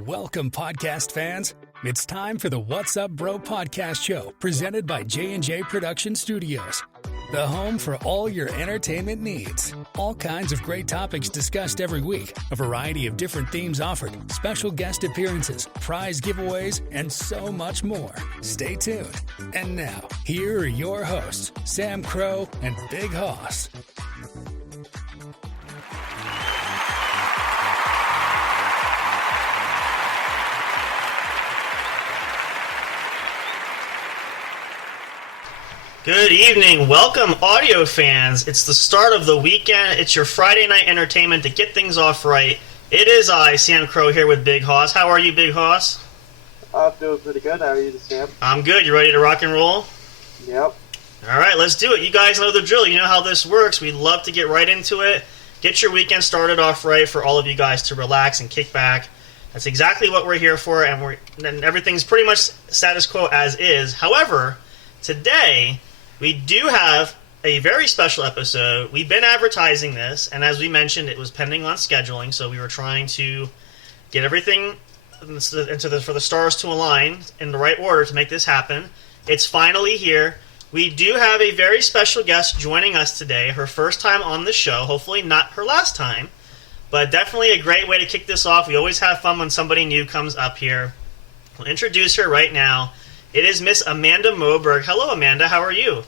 Welcome, podcast fans. It's time for the What's Up Bro podcast show, presented by J&J Production Studios, the home for all your entertainment needs. All kinds of great topics discussed every week, a variety of different themes offered, special guest appearances, prize giveaways, and so much more. Stay tuned. And now, here are your hosts, Sam Crow and Big Hoss. Good evening. Welcome, audio fans. It's the start of the weekend. It's your Friday night entertainment to get things off right. It is I, Sam Crow, here with Big Hoss. How are you, Big Hoss? I'm doing pretty good. How are you, Sam? I'm good. You ready to rock and roll? Yep. All right, let's do it. You guys know the drill. You know how this works. We'd love to get right into it. Get your weekend started off right for all of you guys to relax and kick back. That's exactly what we're here for, and everything's pretty much status quo as is. However, today we do have a very special episode. We've been advertising this, and as we mentioned, it was pending on scheduling, so we were trying to get everything for the stars to align in the right order to make this happen. It's finally here. We do have a very special guest joining us today, her first time on the show, hopefully not her last time, but definitely a great way to kick this off. We always have fun when somebody new comes up here. We'll introduce her right now. It is Miss Amanda Moberg. Hello, Amanda. How are you?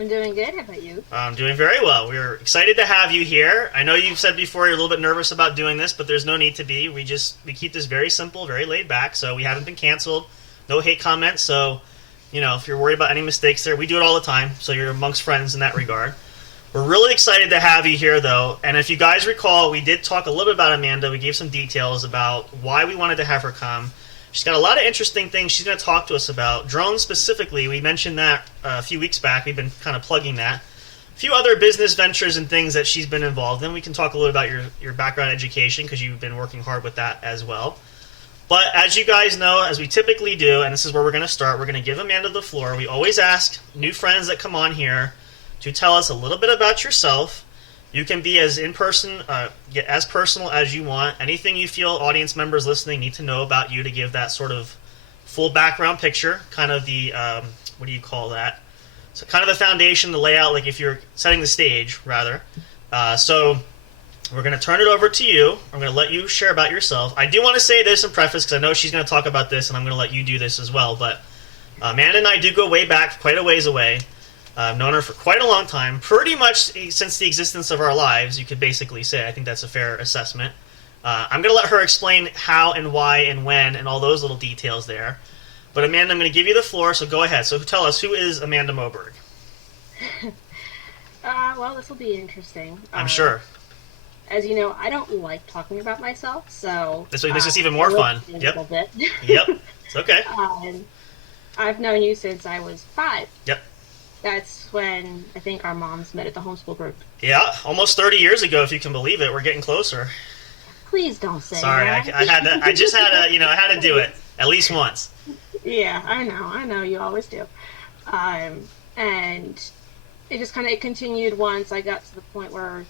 I'm doing good. How about you? I'm doing very well. We're excited to have you here. I know you've said before you're a little bit nervous about doing this, but there's no need to be. We keep this very simple, very laid back, so we haven't been canceled. No hate comments, so, if you're worried about any mistakes there, we do it all the time, so you're amongst friends in that regard. We're really excited to have you here, though, and if you guys recall, we did talk a little bit about Amanda. We gave some details about why we wanted to have her come. She's got a lot of interesting things she's going to talk to us about. Drones specifically, we mentioned that a few weeks back. We've been kind of plugging that. A few other business ventures and things that she's been involved in. We can talk a little about your background education because you've been working hard with that as well. But as you guys know, as we typically do, and this is where we're going to start, we're going to give Amanda the floor. We always ask new friends that come on here to tell us a little bit about yourself. You can be as as personal as you want. Anything you feel audience members listening need to know about you to give that sort of full background picture, kind of the, what do you call that? So kind of the foundation, the layout, like if you're setting the stage, rather. So we're going to turn it over to you. I'm going to let you share about yourself. I do want to say this in preface, because I know she's going to talk about this, and I'm going to let you do this as well. But Amanda and I do go way back, quite a ways away. I've known her for quite a long time, pretty much since the existence of our lives, you could basically say. I think that's a fair assessment. I'm going to let her explain how and why and when and all those little details there. But Amanda, I'm going to give you the floor, so go ahead. So tell us, who is Amanda Moberg? Well, this will be interesting. I'm sure. As you know, I don't like talking about myself, so... This makes this even more fun. Yep. Yep. A little bit. Yep. It's okay. I've known you since I was 5. Yep. That's when I think our moms met at the homeschool group. Yeah, almost 30 years ago, if you can believe it. We're getting closer. Please don't say Sorry, that. I had to. I just had to. I had to do it at least once. Yeah, I know. You always do. And it just kind of continued once I got to the point where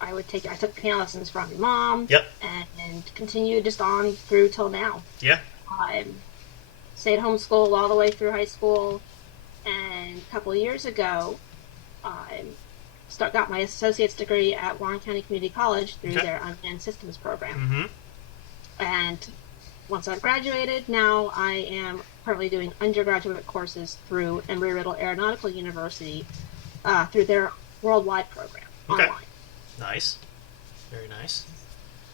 I took piano lessons from your mom. Yep. And continued just on through till now. Yeah. Stayed homeschooled all the way through high school. And a couple of years ago, I got my associate's degree at Warren County Community College through their Unmanned Systems program. Mm-hmm. And once I've graduated, now I am currently doing undergraduate courses through Embry-Riddle Aeronautical University through their worldwide program online. Nice. Very nice.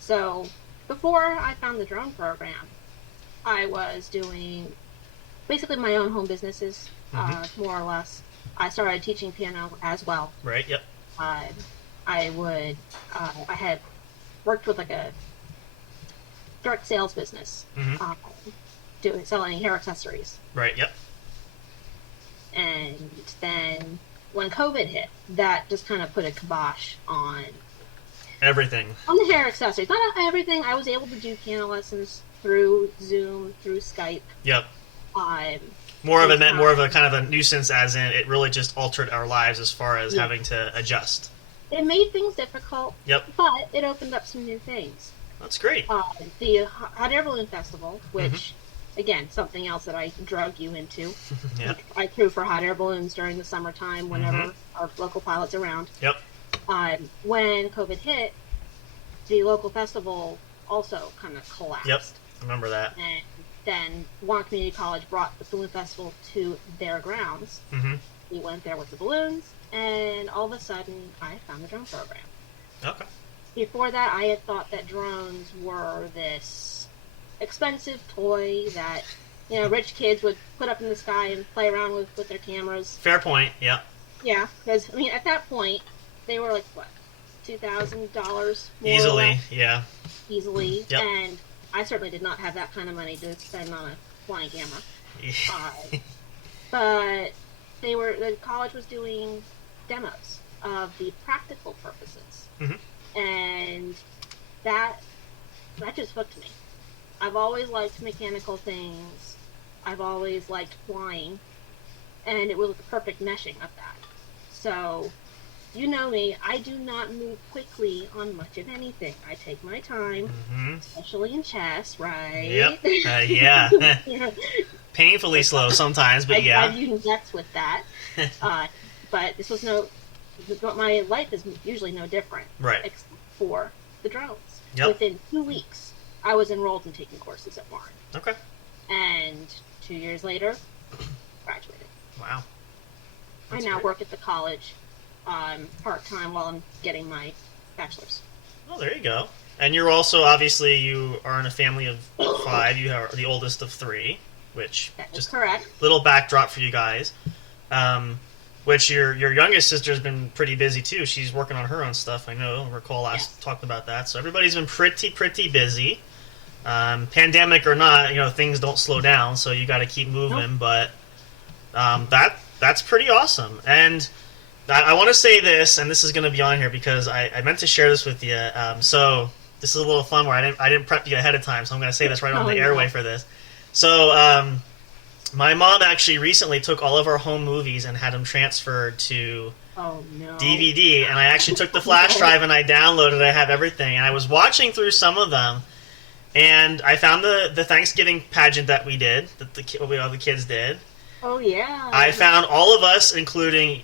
So before I found the drone program, I was doing basically my own home businesses. More or less. I started teaching piano as well. Right, yep. I had worked with like a direct sales business, selling hair accessories. Right, yep. And then when COVID hit, that just kind of put a kibosh on everything. On the hair accessories. Not everything. I was able to do piano lessons through Zoom, through Skype. Yep. More of a kind of a nuisance, as in it really just altered our lives as far as having to adjust. It made things difficult. Yep. But it opened up some new things. That's great. The Hot Air Balloon Festival, which, again, something else that I drug you into. Yeah. I crew for hot air balloons during the summertime whenever our local pilot's around. Yep. When COVID hit, the local festival also kind of collapsed. Yep. I remember that. And then Warren Community College brought the balloon festival to their grounds. We went there with the balloons, and all of a sudden, I found the drone program. Okay. Before that, I had thought that drones were this expensive toy that, rich kids would put up in the sky and play around with their cameras. Fair point. Yeah. Yeah, because, at that point, they were like, what, $2,000 Easily, yeah. Easily. Yep. And I certainly did not have that kind of money to spend on a flying camera. But the college was doing demos of the practical purposes. And that just hooked me. I've always liked mechanical things. I've always liked flying. And it was the perfect meshing of that. So, you know me, I do not move quickly on much of anything. I take my time, especially in chess, right? Yep. Yeah. Painfully slow sometimes, but yeah. I've used nuts with that. But this was my life is usually no different. Right. Except for the drones. Yep. Within 2 weeks, I was enrolled in taking courses at Warren. Okay. And 2 years later, graduated. Wow. I now work at the college part-time while I'm getting my bachelor's. Oh, there you go. And you're also, obviously, you are in a family of 5. You are the oldest of 3, which That is just correct. little backdrop for you guys. Which your youngest sister's been pretty busy too. She's working on her own stuff. I know. I recall last talked about that. So everybody's been pretty busy. Pandemic or not, things don't slow down. So you got to keep moving. Nope. But that's pretty awesome. And I want to say this, and this is going to be on here because I meant to share this with you. So this is a little fun where I didn't prep you ahead of time. So I'm going to say this right on the airway for this. So my mom actually recently took all of our home movies and had them transferred to DVD, and I actually took the flash drive and I downloaded it. I have everything, and I was watching through some of them, and I found the Thanksgiving pageant that we did, that all the kids did. Oh, yeah. I found all of us, including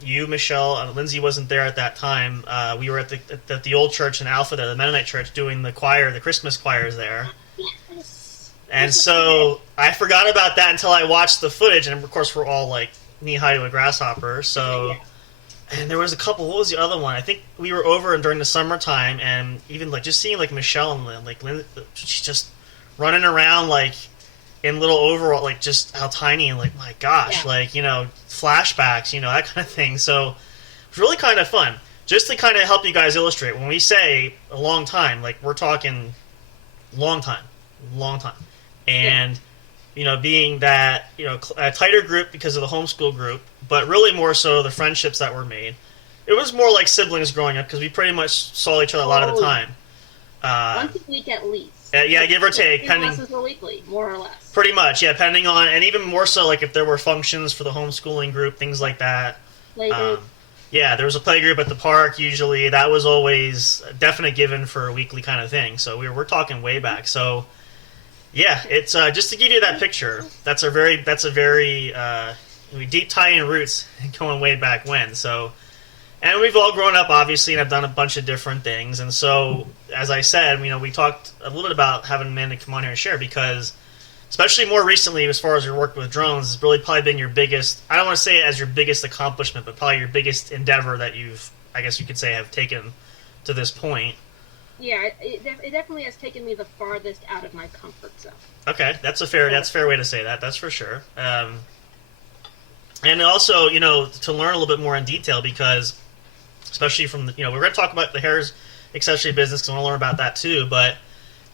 you, Michelle. Lindsay wasn't there at that time. We were at the old church in Alpha, the Mennonite church, doing the Christmas choirs there. Yes. And so I forgot about that until I watched the footage, and of course we're all like knee-high to a grasshopper. So, and there was a couple. What was the other one? I think we were over during the summertime, and even like just seeing like Michelle and like she's just running around like in little overall, like just how tiny, and like my gosh, like flashbacks, that kind of thing. So it's really kind of fun, just to kind of help you guys illustrate. When we say a long time, like we're talking long time. And, being that, a tighter group because of the homeschool group, but really more so the friendships that were made. It was more like siblings growing up because we pretty much saw each other a lot of the time. Once a week at least. Yeah, give or take. Classes were weekly, more or less. Pretty much, yeah, depending on, and even more so like if there were functions for the homeschooling group, things like that. Playgroup. Yeah, there was a playgroup at the park usually. That was always a definite given for a weekly kind of thing. So we're talking way back. So yeah, it's just to give you that picture. That's a very deep tie-in roots going way back when. So, and we've all grown up obviously, and I've done a bunch of different things. And so, as I said, we talked a little bit about having Amanda come on here and share because, especially more recently, as far as your work with drones, it's really probably been your biggest. I don't want to say it as your biggest accomplishment, but probably your biggest endeavor that you've, I guess you could say, have taken to this point. Yeah, it definitely has taken me the farthest out of my comfort zone. Okay, that's a fair way to say that. That's for sure. And also, to learn a little bit more in detail because, especially from we're going to talk about the Harris accessory business because I want to learn about that too. But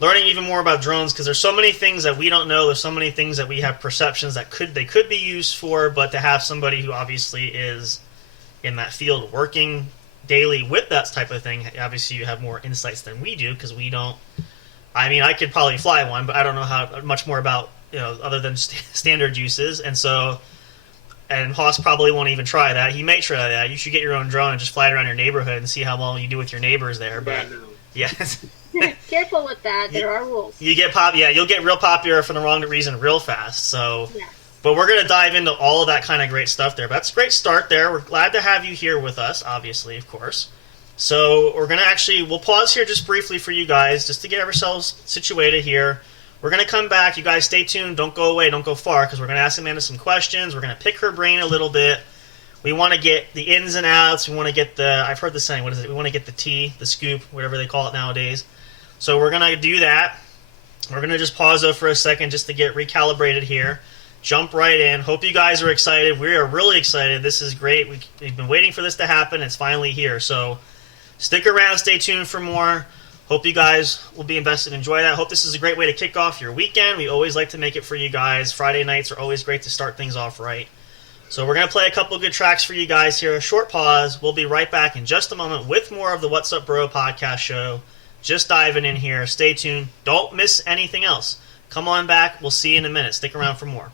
learning even more about drones because there's so many things that we don't know. There's so many things that we have perceptions that they could be used for, but to have somebody who obviously is in that field working daily with that type of thing, obviously you have more insights than we do because we don't. I mean, I could probably fly one, but I don't know how much more about other than standard uses, and Haas probably won't even try that. He may try that. You should get your own drone and just fly it around your neighborhood and see how well you do with your neighbors there. But yeah, Careful with that. There are rules. You get you'll get real popular for the wrong reason real fast. So, Yes. but we're gonna dive into all of that kind of great stuff there. But that's a great start there. We're glad to have you here with us, obviously, of course. So we're gonna we'll pause here just briefly for you guys, just to get ourselves situated here. We're gonna come back. You guys stay tuned. Don't go away. Don't go far, because we're gonna ask Amanda some questions. We're gonna pick her brain a little bit. We want to get the ins and outs. We want to get I've heard the saying, what is it? We want to get the tea, the scoop, whatever they call it nowadays. So we're going to do that. We're going to just pause though for a second just to get recalibrated here. Jump right in. Hope you guys are excited. We are really excited. This is great. We've been waiting for this to happen. It's finally here. So stick around. Stay tuned for more. Hope you guys will be invested. Enjoy that. Hope this is a great way to kick off your weekend. We always like to make it for you guys. Friday nights are always great to start things off right. So we're going to play a couple good tracks for you guys here. A short pause. We'll be right back in just a moment with more of the What's Up Bro podcast show. Just diving in here. Stay tuned. Don't miss anything else. Come on back. We'll see you in a minute. Stick around for more.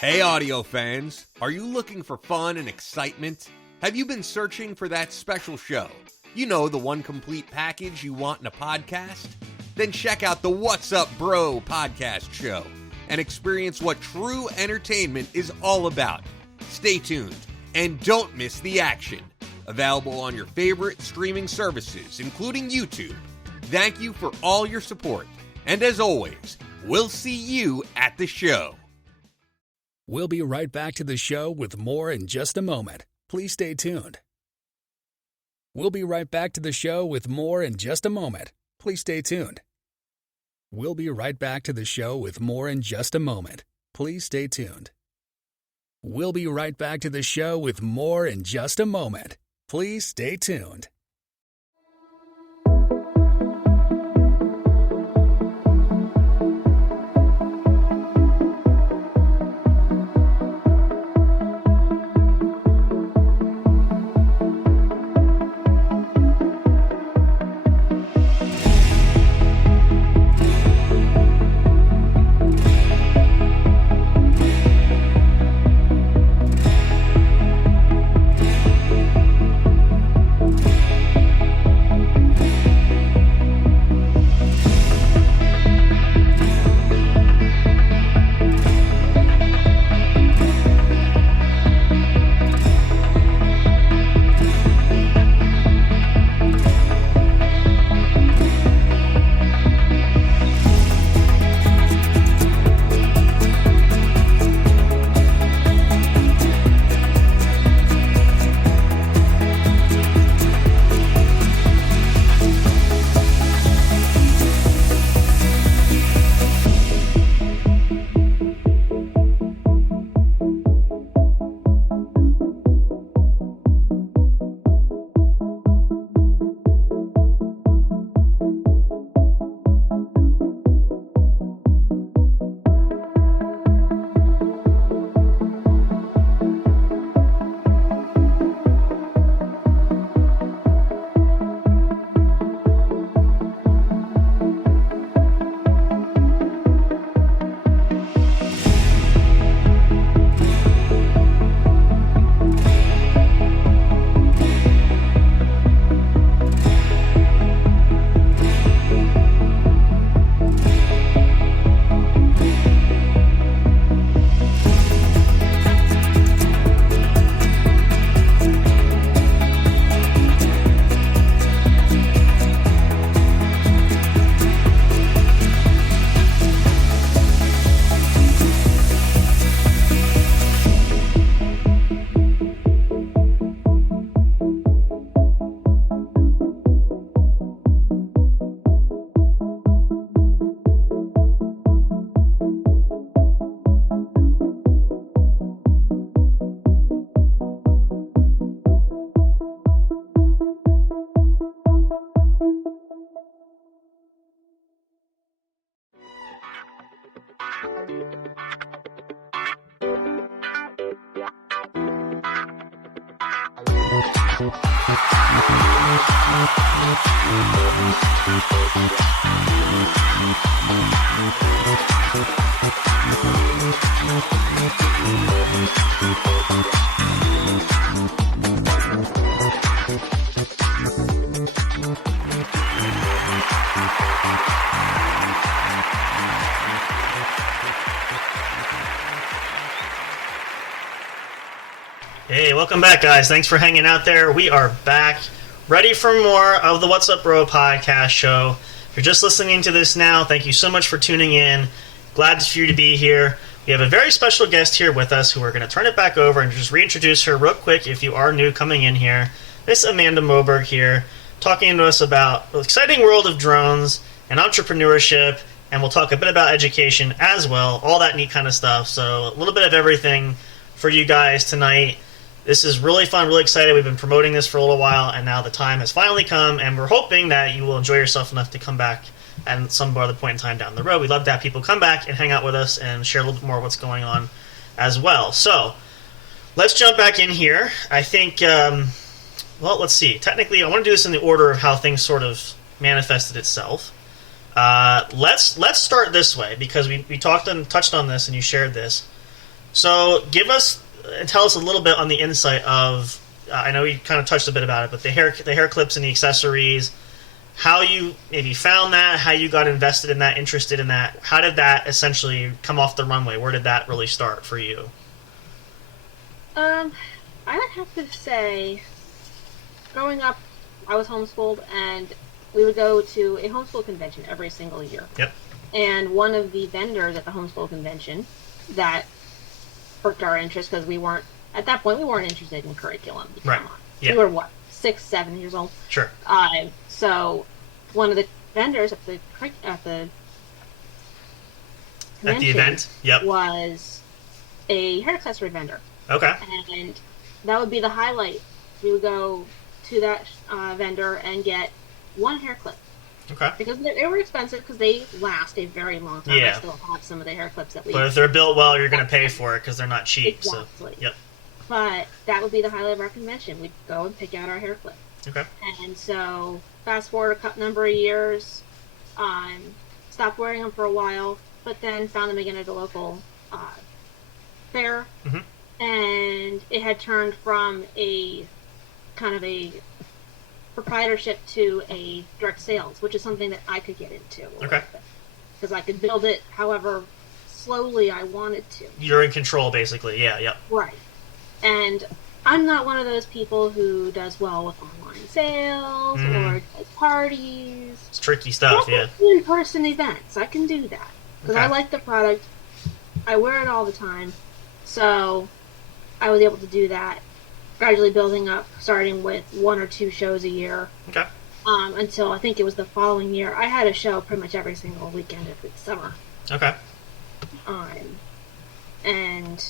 Hey audio fans, are you looking for fun and excitement? Have you been searching for that special show? You know, the one complete package you want in a podcast? Then check out the What's Up Bro podcast show and experience what true entertainment is all about. Stay tuned and don't miss the action. Available on your favorite streaming services, including YouTube. Thank you for all your support. And as always, we'll see you at the show. We'll be right back to the show with more in just a moment. Please stay tuned. We'll be right back to the show with more in just a moment. Please stay tuned. We'll be right back to the show with more in just a moment. Please stay tuned. We'll be right back to the show with more in just a moment. Please stay tuned. Hey, welcome back, guys. Thanks for hanging out there. We are back, ready for more of the What's Up Bro podcast show. If you're just listening to this now, thank you so much for tuning in. Glad for you to be here. We have a very special guest here with us who we're going to turn it back over and just reintroduce her real quick if you are new coming in here. Miss Amanda Moberg here, talking to us about the exciting world of drones and entrepreneurship, and we'll talk a bit about education as well, all that neat kind of stuff. So a little bit of everything for you guys tonight. This is really fun, really excited. We've been promoting this for a little while, and now the time has finally come, and we're hoping that you will enjoy yourself enough to come back at some other point in time down the road. We'd love to have people come back and hang out with us and share a little bit more of what's going on as well. So let's jump back in here. I think, let's see. Technically, I want to do this in the order of how things sort of manifested itself. Let's start this way, because we touched on this and you shared this. So tell us a little bit on the insight of, I know you kind of touched a bit about it, but the hair clips and the accessories, how you maybe found that, how you got invested in that, interested in that. How did that essentially come off the runway? Where did that really start for you? I would have to say, growing up, I was homeschooled, and we would go to a homeschool convention every single year. Yep. And one of the vendors at the homeschool convention that perked our interest, because at that point we weren't interested in curriculum. Right. Yeah. We were 6, 7 years old. Sure. So one of the vendors at the convention event, yep, was a hair accessory vendor. Okay. And that would be the highlight. We would go to that vendor and get one hair clip. Okay. Because they were expensive because they last a very long time. Yeah. I still have some of the hair clips that we. But if they're built well, you're going to pay for it because they're not cheap. Exactly. So, yep. But that would be the highlight of our convention. We'd go and pick out our hair clip. Okay. And so, fast forward a number of years, stopped wearing them for a while, but then found them again at a local fair. Mm-hmm. And it had turned from a kind of a proprietorship to a direct sales, which is something that I could get into. Okay. Because I could build it however slowly I wanted to. You're in control, basically. Yeah, yep. Right. And I'm not one of those people who does well with online sales or does parties. It's tricky stuff, yeah. In-person events, I can do that. Because I like the product. I wear it all the time. So I was able to do that. Gradually building up, starting with 1 or 2 shows a year. Okay. Until I think it was the following year. I had a show pretty much every single weekend of the summer. Okay. And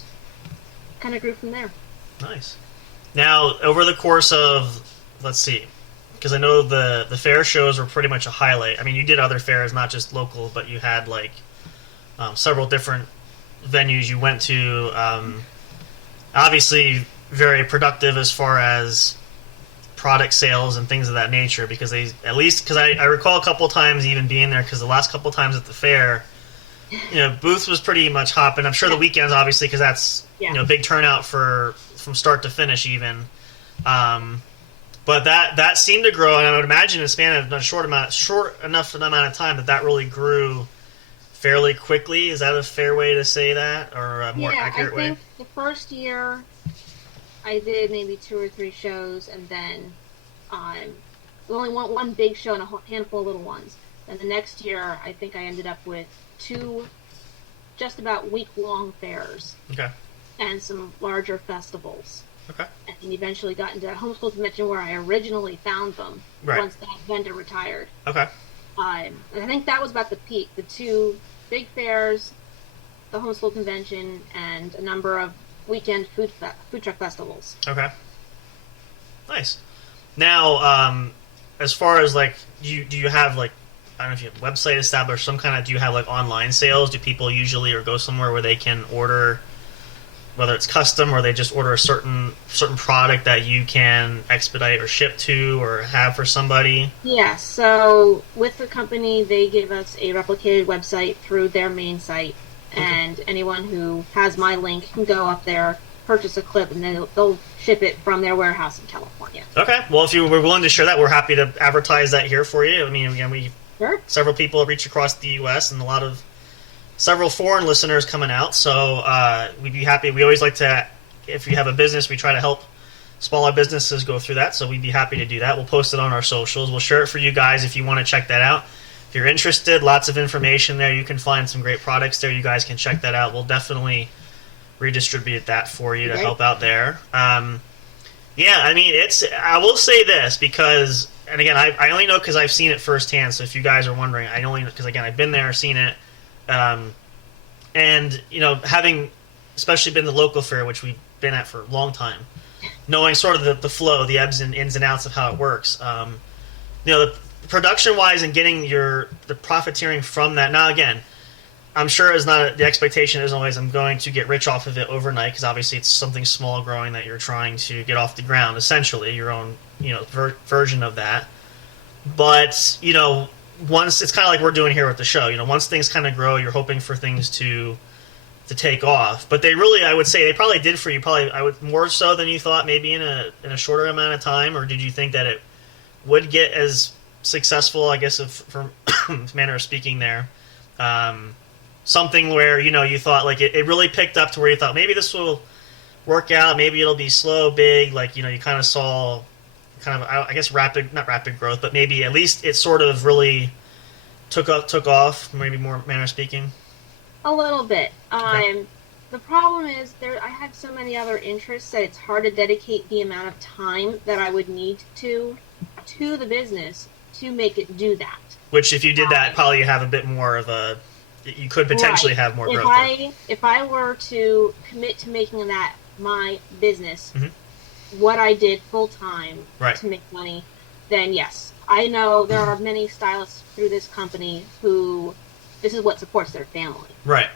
kind of grew from there. Nice. Now, over the course of, let's see, because I know the fair shows were pretty much a highlight. I mean, you did other fairs, not just local, but you had like several different venues you went to. Obviously, very productive as far as product sales and things of that nature, because they, at least, because I recall a couple times even being there, because the last couple times at the fair, you know, booth was pretty much hopping. I'm sure the weekends, obviously, because that's you know, big turnout from start to finish even. But that seemed to grow, and I would imagine in a span of a short enough amount of time that really grew fairly quickly. Is that a fair way to say that, or a more accurate way? I think the first year I did maybe 2 or 3 shows, and then we only went one big show and a handful of little ones. And the next year, I think I ended up with 2 just about week-long fairs. Okay. And some larger festivals. Okay. And eventually got into that homeschool convention where I originally found them once that vendor retired. Okay. And I think that was about the peak. The 2 big fairs, the homeschool convention, and a number of weekend food truck festivals. Okay. Nice. Now, as far as like, do you have like, I don't know if you have a website established, some kind of, do you have like online sales? Do people usually or go somewhere where they can order, whether it's custom or they just order a certain product that you can expedite or ship to or have for somebody? Yeah, so with the company, they give us a replicated website through their main site, and anyone who has my link can go up there, purchase a clip, and then they'll ship it from their warehouse in California. Okay, well, if you were willing to share that, we're happy to advertise that here for you. I mean, again, several people reach across the U.S. and several foreign listeners coming out, so we'd be happy. We always like to, if you have a business, we try to help smaller businesses go through that, so we'd be happy to do that. We'll post it on our socials. We'll share it for you guys if you want to check that out. If you're interested, lots of information there. You can find some great products there. You guys can check that out. We'll definitely redistribute that for you to help out there. Yeah, I mean, I will say this because, and again, I only know because I've seen it firsthand, so if you guys are wondering, I only know because, again, I've been there, seen it. And, you know, having especially been the local fair, which we've been at for a long time, knowing sort of the flow, the ebbs and ins and outs of how it works, you know, the production-wise and getting the profiteering from that. Now, again, I'm sure the expectation isn't always I'm going to get rich off of it overnight, because obviously it's something small growing that you're trying to get off the ground, essentially, your own, you know, version of that. But, you know, once it's kind of like we're doing here with the show, you know, once things kind of grow, you're hoping for things to take off. But they really, I would say, they probably did for you, more so than you thought, maybe in a shorter amount of time. Or did you think that it would get as successful, I guess, from manner of speaking there? Something where, you know, you thought like it really picked up to where you thought maybe this will work out, maybe it'll be slow, big, like, you know, you kind of saw kind of, I guess, not rapid growth, but maybe at least it sort of really took off, maybe more manner of speaking? A little bit. Okay. The problem is I have so many other interests that it's hard to dedicate the amount of time that I would need to the business to make it do that. Which, if you did that, probably you have a bit more of you could potentially have more growth. If I were to commit to making that my business, what I did full time Right. to make money, then yes. I know there are many stylists through this company who this is what supports their family. Right.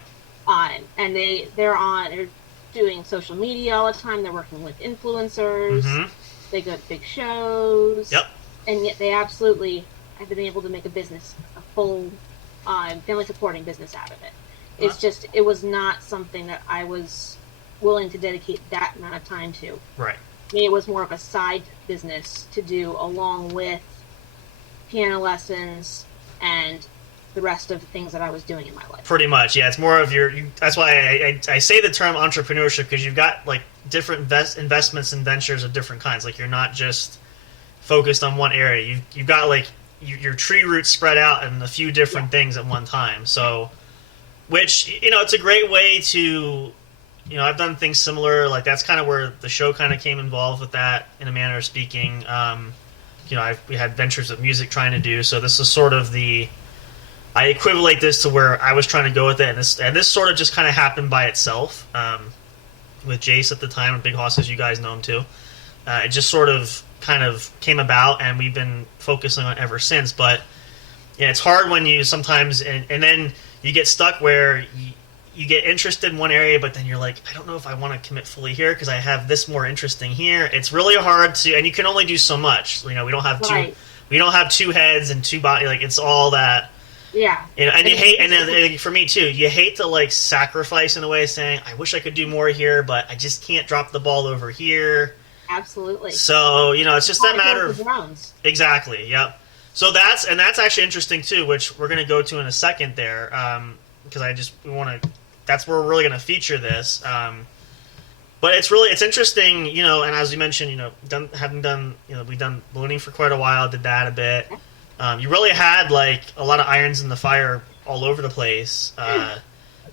And they're doing social media all the time. They're working with influencers. Mm-hmm. They go to big shows. Yep. And yet they absolutely have been able to make a business, a full family supporting business out of it. It's just, it was not something that I was willing to dedicate that amount of time to. Right. I mean, it was more of a side business to do along with piano lessons and the rest of the things that I was doing in my life. Pretty much, yeah. It's more of that's why I say the term entrepreneurship, because you've got like different investments and ventures of different kinds. Like you're not just focused on one area. You've got like your tree roots spread out in a few different things at one time. So, which, it's a great way to, I've done things similar. Like that's kind of where the show kind of came involved with that, in a manner of speaking. We had ventures of music trying to do. So this is sort of I equivalent this to where I was trying to go with it, and this sort of just kind of happened by itself with Jace at the time, and Big Hoss, as you guys know him too. It just sort of kind of came about, and we've been focusing on it ever since. But yeah, it's hard when you sometimes, and then you get stuck where you get interested in one area, but then you're like, I don't know if I want to commit fully here because I have this more interesting here. It's really hard to, and you can only do so much. We don't have two heads and two bodies. Like it's all that. Yeah. And you hate, and then for me too, you hate to like sacrifice in a way, saying, I wish I could do more here, but I just can't drop the ball over here. Absolutely. So, it's just that matter of... Drones. Exactly, yep. So that's actually interesting too, which we're going to go to in a second there, because that's where we're really going to feature this. But it's interesting, and as you mentioned, we've done ballooning for quite a while, did that a bit. You really had like a lot of irons in the fire all over the place.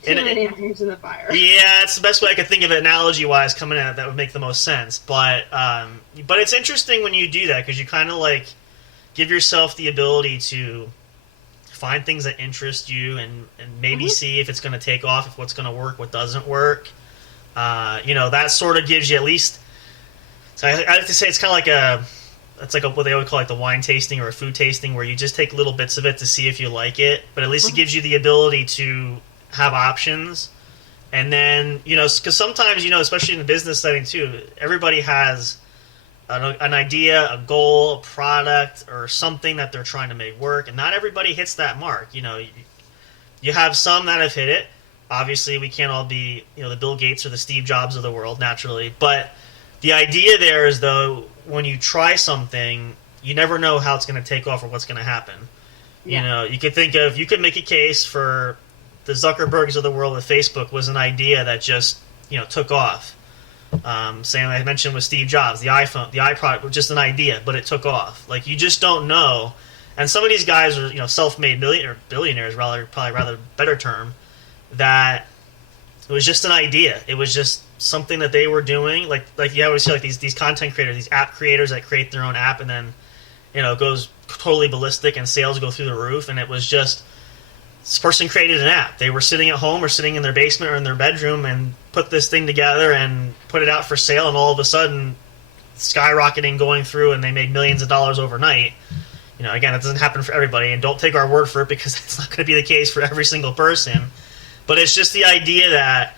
Too many irons in the fire. Yeah, it's the best way I could think of it analogy-wise coming at it that would make the most sense. But it's interesting when you do that, because you kind of like give yourself the ability to find things that interest you and maybe see if it's going to take off, if what's going to work, what doesn't work. That sort of gives you at least... So I have to say it's kind of like it's like what they would call like the wine tasting or a food tasting, where you just take little bits of it to see if you like it, but at least it gives you the ability to have options. And then, because sometimes, especially in the business setting too, everybody has an idea, a goal, a product, or something that they're trying to make work, and not everybody hits that mark. You have some that have hit it. Obviously, we can't all be, the Bill Gates or the Steve Jobs of the world, naturally, but the idea there is, though, when you try something, you never know how it's going to take off or what's going to happen. Yeah. You could make a case for the Zuckerbergs of the world with Facebook was an idea that just, took off. Same I mentioned with Steve Jobs, the iPhone, the iPod was just an idea, but it took off. Like, you just don't know. And some of these guys are, self-made billionaires, rather better term, that it was just an idea. It was just something that they were doing, like you always see like these content creators, these app creators that create their own app, and then it goes totally ballistic and sales go through the roof. And it was just this person created an app. They were sitting at home or sitting in their basement or in their bedroom and put this thing together and put it out for sale, and all of a sudden skyrocketing, going through, and they made millions of dollars overnight. Again, it doesn't happen for everybody, and don't take our word for it, because that's not going to be the case for every single person. But it's just the idea that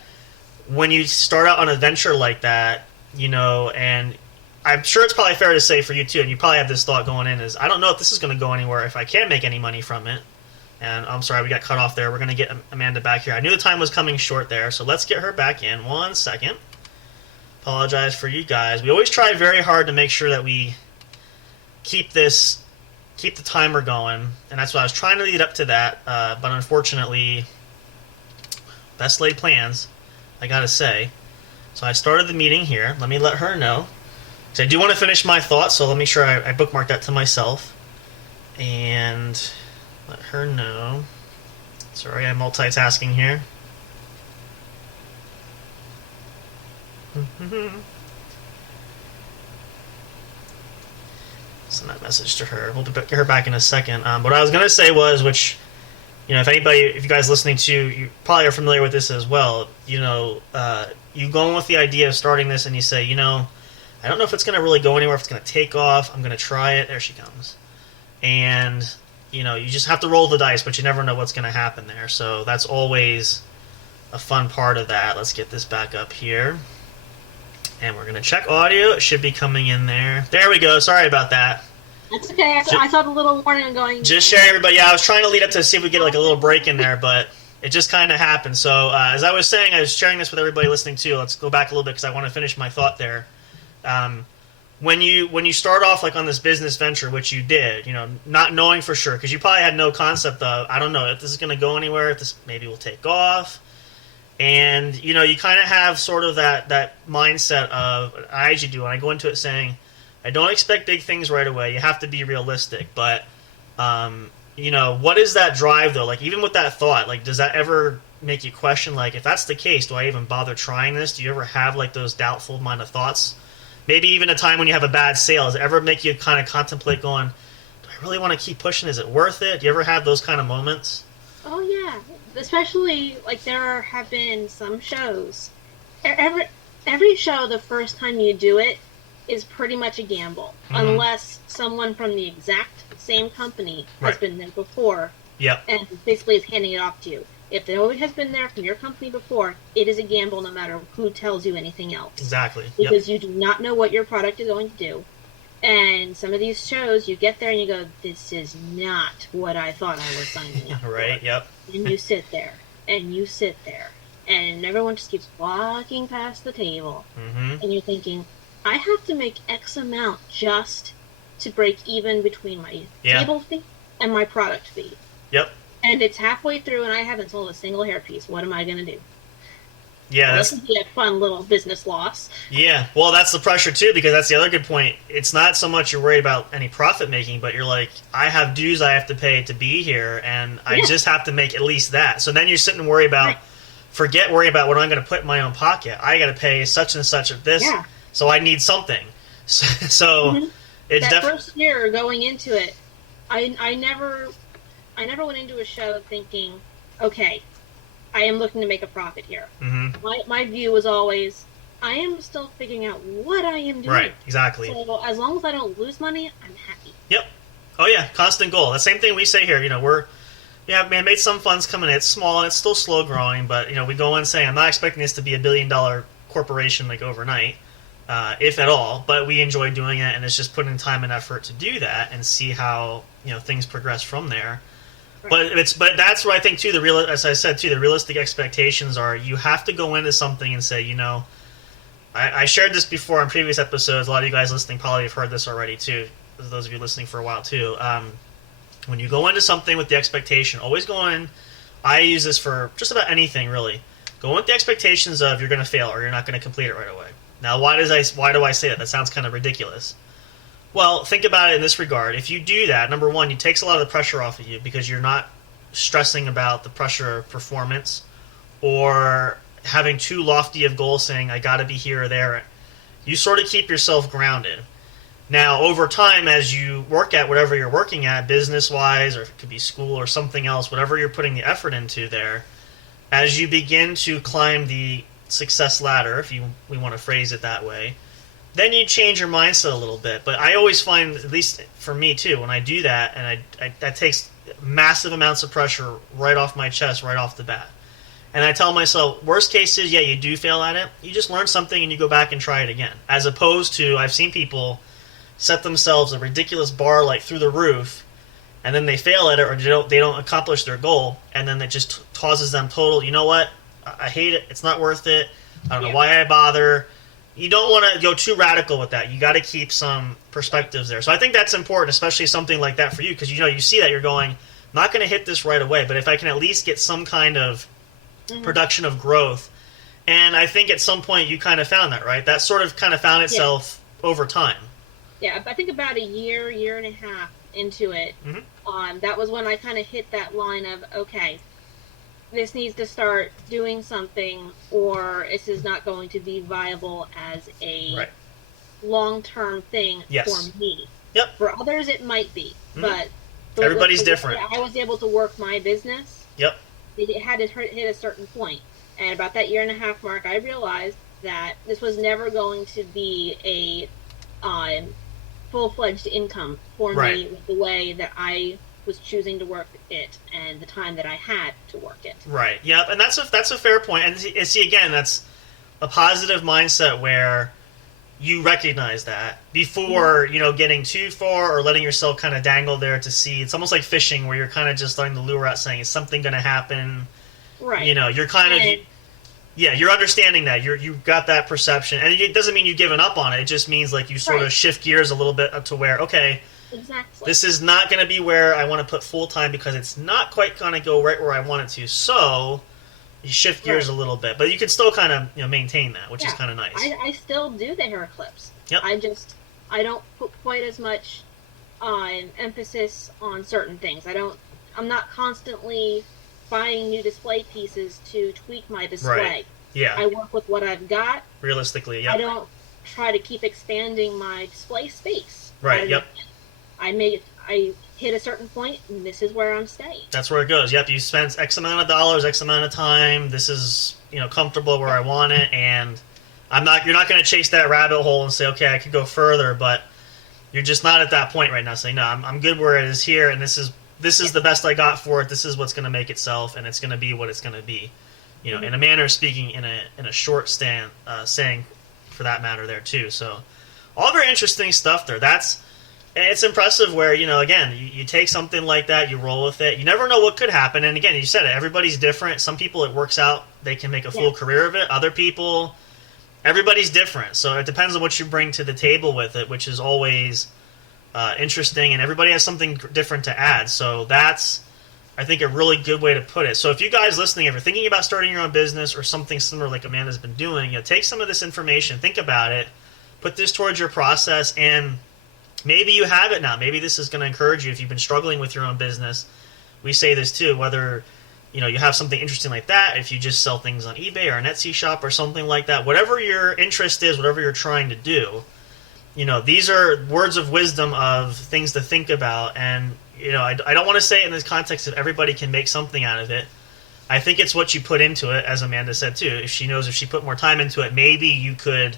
when you start out on a venture like that, and I'm sure it's probably fair to say for you too, and you probably have this thought going in, is I don't know if this is going to go anywhere, if I can make any money from it. And I'm sorry, we got cut off there. We're going to get Amanda back here. I knew the time was coming short there, so let's get her back in. 1 second. Apologize for you guys. We always try very hard to make sure that we keep the timer going, and that's what I was trying to lead up to that, but unfortunately, best laid plans, I gotta say. So I started the meeting here. Let me let her know. So I do want to finish my thought, so let me sure I bookmark that to myself. And let her know. Sorry, I'm multitasking here. Send that message to her. We'll get her back in a second. What I was going to say was, which, if you guys listening to, you probably are familiar with this as well. You go in with the idea of starting this, and you say, I don't know if it's going to really go anywhere, if it's going to take off. I'm going to try it. There she comes. And, you just have to roll the dice, but you never know what's going to happen there. So that's always a fun part of that. Let's get this back up here. And we're going to check audio. It should be coming in there. There we go. Sorry about that. That's okay. I saw the little warning going. Just sharing everybody. Yeah, I was trying to lead up to see if we get like a little break in there, but it just kind of happened. So as I was saying, I was sharing this with everybody listening too. Let's go back a little bit because I want to finish my thought there. When you start off like on this business venture, which you did, not knowing for sure, because you probably had no concept of, I don't know if this is going to go anywhere, if this maybe will take off. And, you kind of have sort of that mindset of, I usually do, and I go into it saying, I don't expect big things right away. You have to be realistic. But, what is that drive, though? Like, even with that thought, like, does that ever make you question, like, if that's the case, do I even bother trying this? Do you ever have, like, those doubtful kind of thoughts? Maybe even a time when you have a bad sale. Does it ever make you kind of contemplate going, do I really want to keep pushing? Is it worth it? Do you ever have those kind of moments? Oh, yeah. Especially, like, there have been some shows. Every show, the first time you do it, is pretty much a gamble. Mm-hmm. Unless someone from the exact same company has been there before. Yep. And basically is handing it off to you. If it always has been there from your company before, it is a gamble no matter who tells you anything else. Exactly. Because you do not know what your product is going to do. And some of these shows, you get there and you go, this is not what I thought I was signing up for. Right, yep. And you sit there, and you sit there, and everyone just keeps walking past the table. Mm-hmm. And you're thinking, I have to make X amount just to break even between my table fee and my product fee. Yep. And it's halfway through, and I haven't sold a single hairpiece. What am I going to do? Yeah, this would be a fun little business loss. Yeah, well, that's the pressure, too, because that's the other good point. It's not so much you're worried about any profit making, but you're like, I have dues I have to pay to be here, and I just have to make at least that. So then you're sitting and worry about, worry about what I'm going to put in my own pocket. I got to pay such and such of this, so I need something. So it's that first year going into it, I never went into a show thinking, okay, I am looking to make a profit here. Mm-hmm. My view was always, I am still figuring out what I am doing. Right, exactly. So as long as I don't lose money, I'm happy. Yep. Oh yeah, constant goal. The same thing we say here. We have made some funds coming in. It's small and it's still slow growing, but we go in saying I'm not expecting this to be $1 billion corporation like overnight, if at all. But we enjoy doing it, and it's just putting time and effort to do that and see how things progress from there. But that's what I think too. As I said too, the realistic expectations are you have to go into something and say, I shared this before in previous episodes. A lot of you guys listening probably have heard this already too. Those of you listening for a while too. When you go into something with the expectation, always go in. I use this for just about anything really. Go in with the expectations of you're going to fail or you're not going to complete it right away. Now, why do I say that? That sounds kind of ridiculous. Well, think about it in this regard. If you do that, number one, it takes a lot of the pressure off of you because you're not stressing about the pressure of performance or having too lofty of goals saying, I got to be here or there. You sort of keep yourself grounded. Now, over time, as you work at whatever you're working at, business-wise, or it could be school or something else, whatever you're putting the effort into there, as you begin to climb the success ladder, if we want to phrase it that way, then you change your mindset a little bit. But I always find, at least for me too, when I do that, and that takes massive amounts of pressure right off my chest, right off the bat. And I tell myself, worst case is, you do fail at it. You just learn something and you go back and try it again. As opposed to, I've seen people set themselves a ridiculous bar like through the roof, and then they fail at it or they don't accomplish their goal, and then it just causes them total, you know what, I hate it, it's not worth it, I don't know why I bother. You don't want to go too radical with that. You got to keep some perspectives there. So I think that's important, especially something like that for you, because you see that you're going, not going to hit this right away, but if I can at least get some kind of production of growth, and I think at some point you kind of found that, right? That sort of kind of found itself over time. Yeah, I think about a year and a half into it, that was when I kind of hit that line of, okay, this needs to start doing something, or this is not going to be viable as a long-term thing for me. Yep. For others, it might be, but everybody's different. I was able to work my business. Yep. It had to hit a certain point, and about that year and a half mark, I realized that this was never going to be a full-fledged income for me with the way that I was choosing to work it and the time that I had to work it. Right. Yep. And that's a fair point. And see, again, that's a positive mindset where you recognize that before, getting too far or letting yourself kind of dangle there to see. It's almost like fishing where you're kind of just letting the lure out saying, is something going to happen? Right. You're kind of... Yeah, you're understanding that. You've got that perception. And it doesn't mean you've given up on it. It just means like you sort of shift gears a little bit up to where, okay, exactly, this is not going to be where I want to put full time because it's not quite going to go right where I want it to. So you shift gears a little bit. But you can still kind of maintain that, which is kind of nice. I still do the hair clips. Yep. I don't put quite as much emphasis on certain things. I'm not constantly buying new display pieces to tweak my display. Right. Yeah. I work with what I've got. Realistically, yeah. I don't try to keep expanding my display space. Right, yep. I hit a certain point, and this is where I'm staying. That's where it goes. Yep, you spent X amount of dollars, X amount of time. This is, comfortable where I want it, and you're not going to chase that rabbit hole and say, okay, I could go further, but you're just not at that point right now saying, no, I'm good where it is here, and this is the best I got for it. This is what's going to make itself, and it's going to be what it's going to be. In a manner of speaking, in a short saying, for that matter, there too. So, all very interesting stuff there. It's impressive. Where again, you take something like that, you roll with it. You never know what could happen. And again, you said it. Everybody's different. Some people it works out; they can make a full career of it. Other people, everybody's different. So it depends on what you bring to the table with it, which is always interesting. And everybody has something different to add. So that's, I think, a really good way to put it. So if you guys listening, if you're thinking about starting your own business or something similar like Amanda's been doing, take some of this information, think about it, put this towards your process, and maybe you have it now. Maybe this is going to encourage you if you've been struggling with your own business. We say this too, whether you have something interesting like that, if you just sell things on eBay or an Etsy shop or something like that, whatever your interest is, whatever you're trying to do, these are words of wisdom of things to think about. And I don't want to say it in this context that everybody can make something out of it. I think it's what you put into it, as Amanda said too. If she put more time into it, maybe you could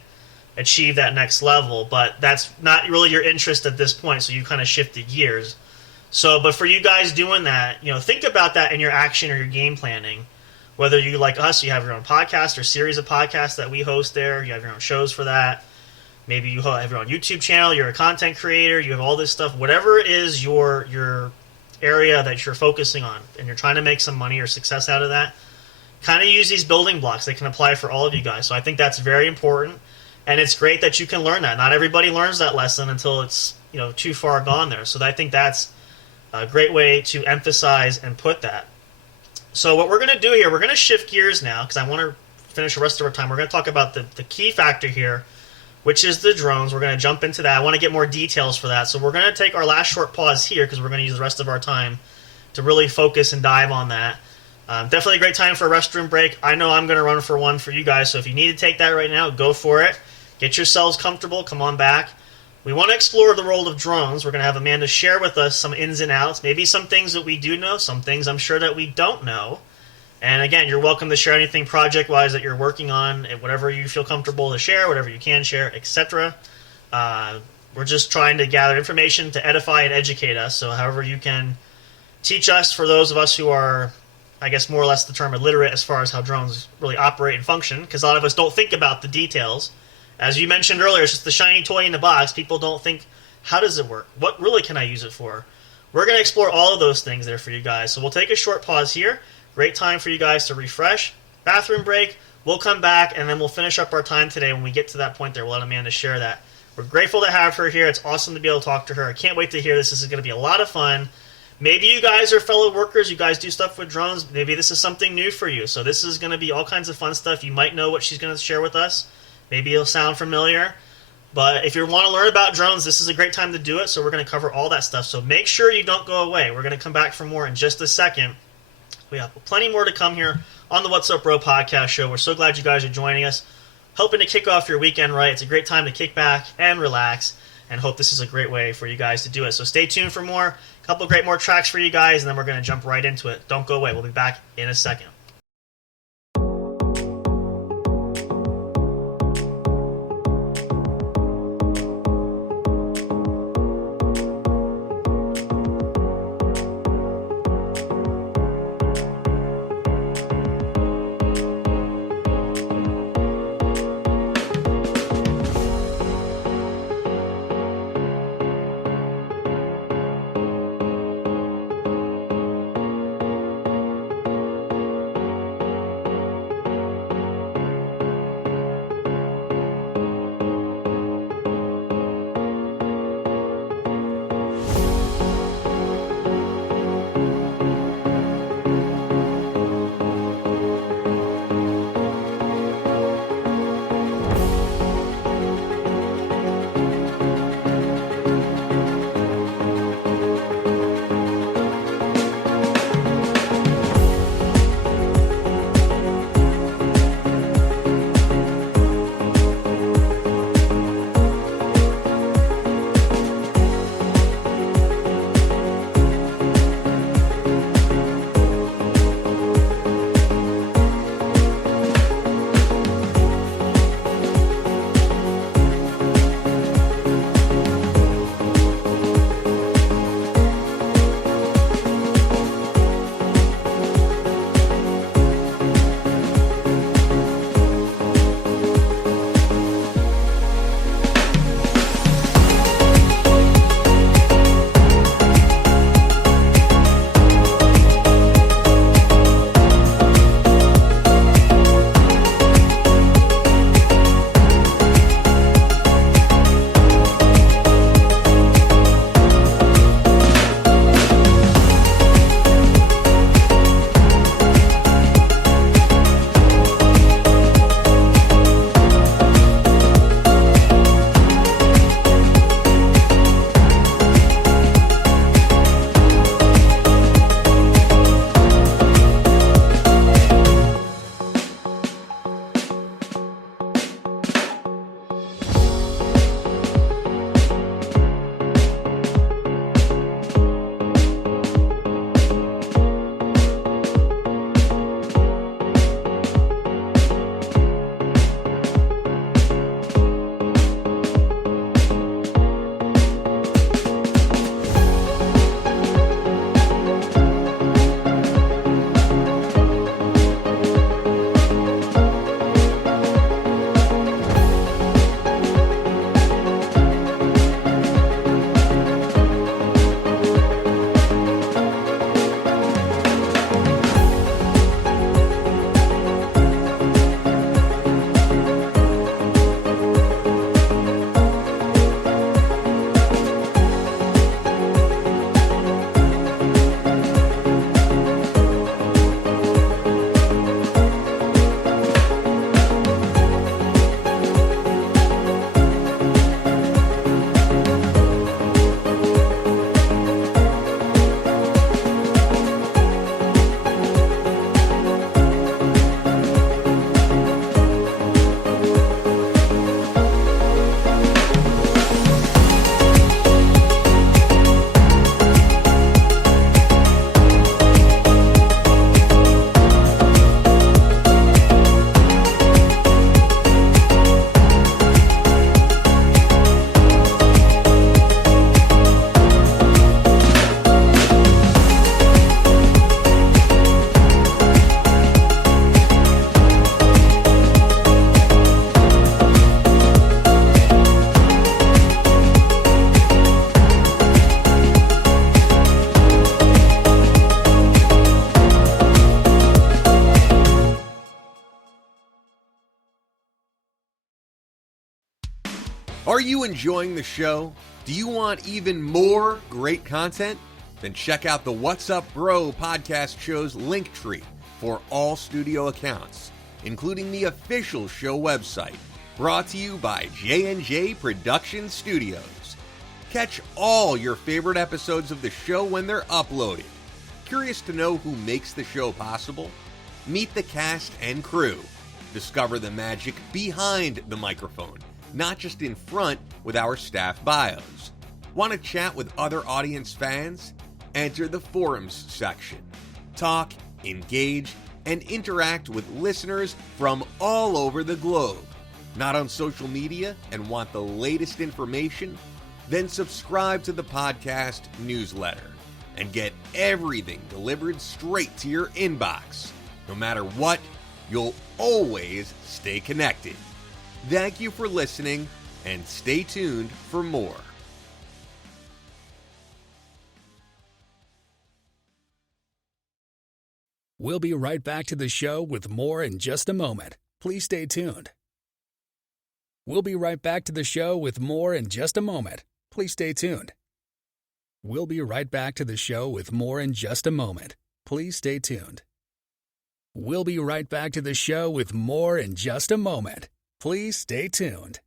achieve that next level. But that's not really your interest at this point, so you kind of shifted gears. So, but for you guys doing that, think about that in your action or your game planning. Whether you, like us, you have your own podcast or series of podcasts that we host there, you have your own shows for that. Maybe you have your own YouTube channel, you're a content creator, you have all this stuff. Whatever it is your area that you're focusing on and you're trying to make some money or success out of that, kind of use these building blocks. They can apply for all of you guys. So I think that's very important, and it's great that you can learn that. Not everybody learns that lesson until it's too far gone there. So I think that's a great way to emphasize and put that. So what we're going to do here, we're going to shift gears now because I want to finish the rest of our time. We're going to talk about the key factor here, which is the drones. We're going to jump into that. I want to get more details for that. So we're going to take our last short pause here because we're going to use the rest of our time to really focus and dive on that. Definitely a great time for a restroom break. I know I'm going to run for one for you guys, so if you need to take that right now, go for it. Get yourselves comfortable. Come on back. We want to explore the world of drones. We're going to have Amanda share with us some ins and outs, maybe some things that we do know, some things I'm sure that we don't know. And again, you're welcome to share anything project-wise that you're working on, whatever you feel comfortable to share, whatever you can share, etc. We're just trying to gather information to edify and educate us. So however you can teach us, for those of us who are, I guess, more or less the term illiterate as far as how drones really operate and function, because a lot of us don't think about the details. As you mentioned earlier, it's just the shiny toy in the box. People don't think, how does it work? What really can I use it for? We're going to explore all of those things there for you guys. So we'll take a short pause here. Great time for you guys to refresh. Bathroom break. We'll come back, and then we'll finish up our time today. When we get to that point there, we'll let Amanda share that. We're grateful to have her here. It's awesome to be able to talk to her. I can't wait to hear this. This is going to be a lot of fun. Maybe you guys are fellow workers. You guys do stuff with drones. Maybe this is something new for you. So this is going to be all kinds of fun stuff. You might know what she's going to share with us. Maybe it'll sound familiar. But if you want to learn about drones, this is a great time to do it. So we're going to cover all that stuff. So make sure you don't go away. We're going to come back for more in just a second. We have plenty more to come here on the What's Up Bro podcast show. We're so glad you guys are joining us. Hoping to kick off your weekend right. It's a great time to kick back and relax, and hope this is a great way for you guys to do it. So stay tuned for more. A couple great more tracks for you guys, and then we're going to jump right into it. Don't go away. We'll be back in a second. Are you enjoying the show? Do you want even more great content? Then check out the What's Up Bro podcast show's link tree for all studio accounts, including the official show website, brought to you by J&J Production Studios. Catch all your favorite episodes of the show when they're uploaded. Curious to know who makes the show possible? Meet the cast and crew. Discover the magic behind the microphone, not just in front with our staff bios. Want to chat with other audience fans? Enter the forums section. Talk, engage, and interact with listeners from all over the globe. Not on social media and want the latest information? Then subscribe to the podcast newsletter and get everything delivered straight to your inbox. No matter what, you'll always stay connected. Thank you for listening, and stay tuned for more. We'll be right back to the show with more in just a moment. Please stay tuned. We'll be right back to the show with more in just a moment. Please stay tuned. We'll be right back to the show with more in just a moment. Please stay tuned. We'll be right back to the show with more in just a moment. Please stay tuned.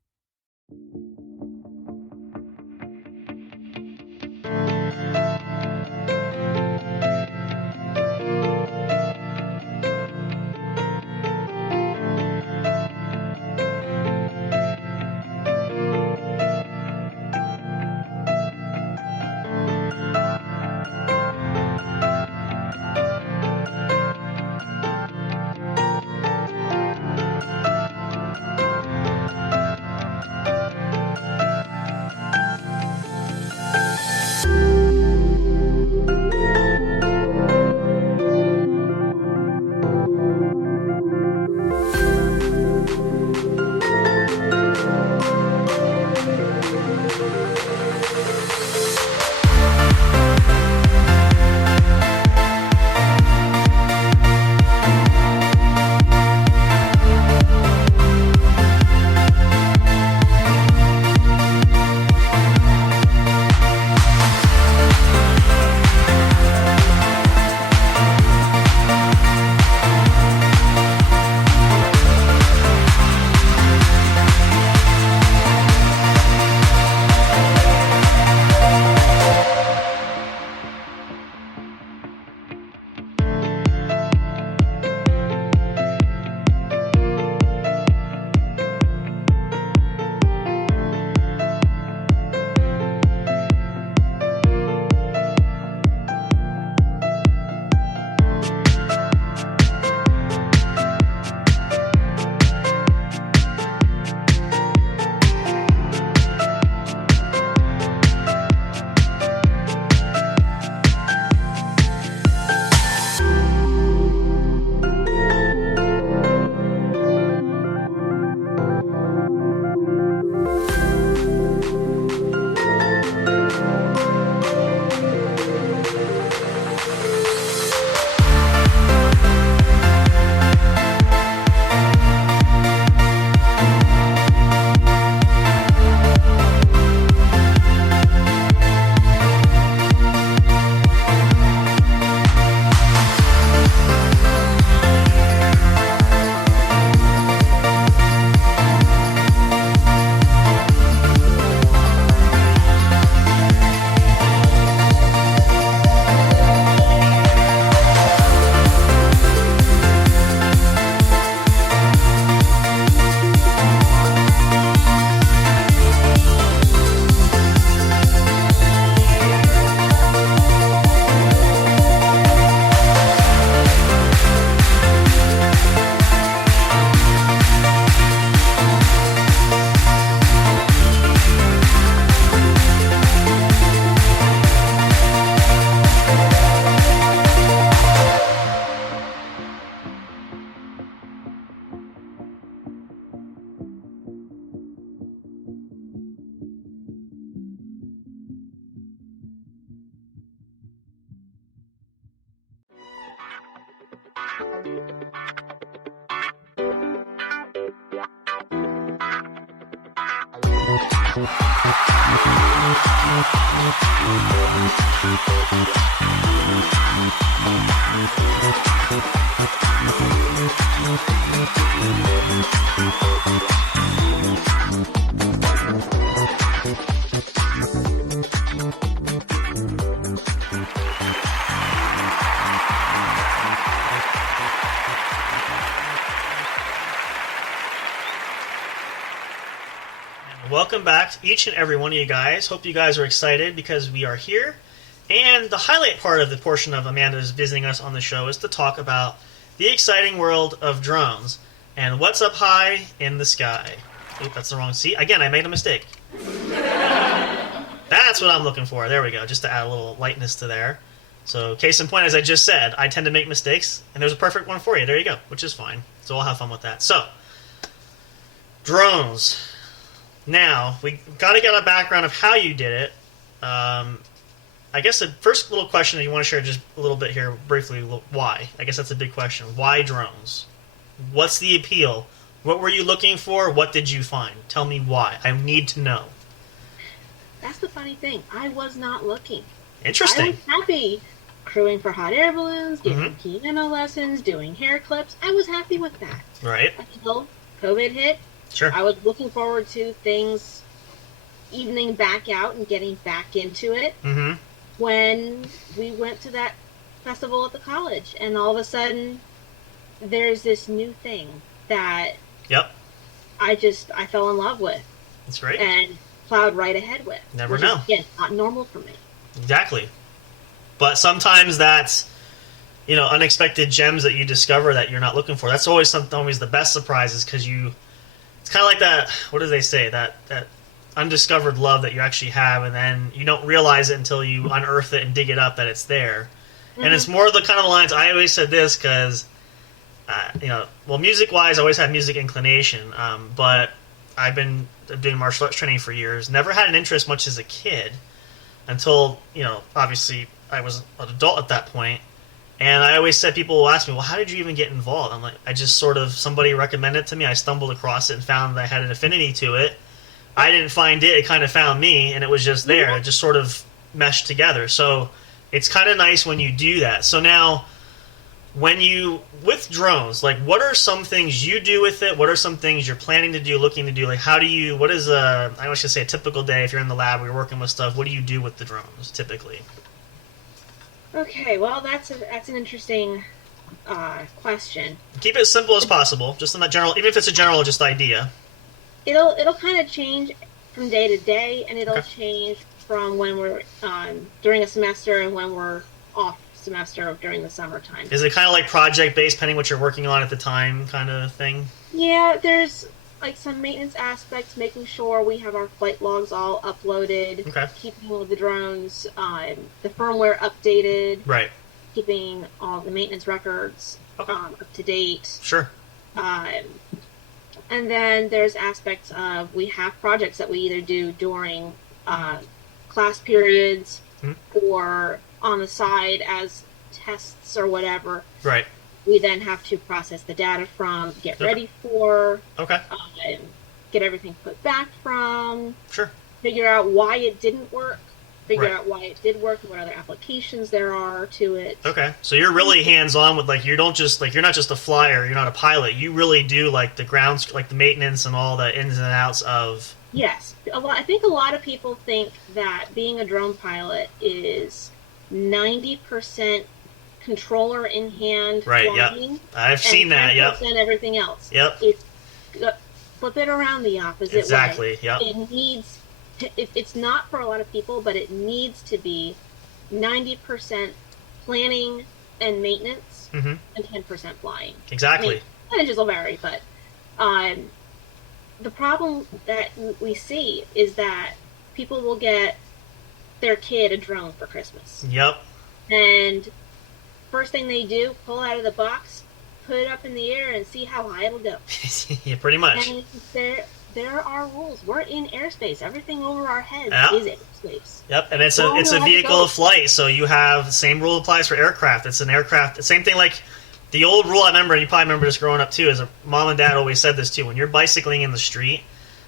Welcome back to each and every one of you guys. Hope you guys are excited because we are here. And the highlight part of the portion of Amanda's visiting us on the show is to talk about the exciting world of drones and what's up high in the sky. Oop, that's the wrong seat. Again, I made a mistake. That's what I'm looking for. There we go, just to add a little lightness to there. So, case in point, as I just said, I tend to make mistakes, and there's a perfect one for you. There you go, which is fine. So I'll have fun with that. So, drones. Now, we got to get a background of how you did it. I guess the first little question that you want to share just a little bit here, briefly, why? I guess that's a big question. Why drones? What's the appeal? What were you looking for? What did you find? Tell me why. I need to know. That's the funny thing. I was not looking. Interesting. I was happy crewing for hot air balloons, giving piano lessons, doing hair clips. I was happy with that. Right. Until COVID hit. Sure. I was looking forward to things evening back out and getting back into it when we went to that festival at the college. And all of a sudden, there's this new thing that I fell in love with. That's great. And plowed right ahead with. Never know. Again, not normal for me. Exactly. But sometimes that's, unexpected gems that you discover that you're not looking for. That's always the best surprises because it's kind of like that, what do they say, that undiscovered love that you actually have, and then you don't realize it until you unearth it and dig it up that it's there. And it's more the kind of lines, I always said this because, music-wise, I always had music inclination, but I've been doing martial arts training for years, never had an interest much as a kid until, obviously I was an adult at that point. And I always said, people will ask me, well, how did you even get involved? I'm like, I just somebody recommended it to me. I stumbled across it and found that I had an affinity to it. I didn't find it. It kind of found me, and it was just there. It just sort of meshed together. So it's kind of nice when you do that. So now, with drones, like, what are some things you do with it? What are some things you're planning to do, looking to do? Like, what is I was going to say a typical day if you're in the lab or you're working with stuff? What do you do with the drones, typically? Okay, well, that's an interesting question. Keep it as simple as possible, just in that general, even if it's a general just idea. It'll kind of change from day to day, and it'll change from when we're during a semester and when we're off semester during the summertime. Is it kind of like project-based, depending what you're working on at the time kind of thing? Yeah, there's like some maintenance aspects, making sure we have our flight logs all uploaded, keeping all of the drones, the firmware updated, right? Keeping all the maintenance records up to date. Sure. And then there's aspects of we have projects that we either do during class periods or on the side as tests or whatever. Right. We then have to process the data from, get ready for, get everything put back from, figure out why it didn't work, figure out why it did work and what other applications there are to it. Okay, so you're really hands-on with, like, you're not just a flyer, you're not a pilot, you really do, like, the grounds, like, the maintenance and all the ins and outs of... Yes. I think a lot of people think that being a drone pilot is 90% controller in hand flying, I've seen that. And everything else. Flip it around the opposite way. It needs. It's not for a lot of people, but it needs to be 90% planning and maintenance and 10% flying. Exactly. I mean, percentages will vary, but the problem that we see is that people will get their kid a drone for Christmas. Yep. And first thing they do, pull out of the box, put it up in the air, and see how high it'll go. Yeah, pretty much. And there are rules. We're in airspace. Everything over our heads is airspace. Yep, and it's a vehicle of flight, so you have the same rule applies for aircraft. It's an aircraft. Same thing like the old rule I remember, and you probably remember this growing up too, is mom and dad always said this too. When you're bicycling in the street,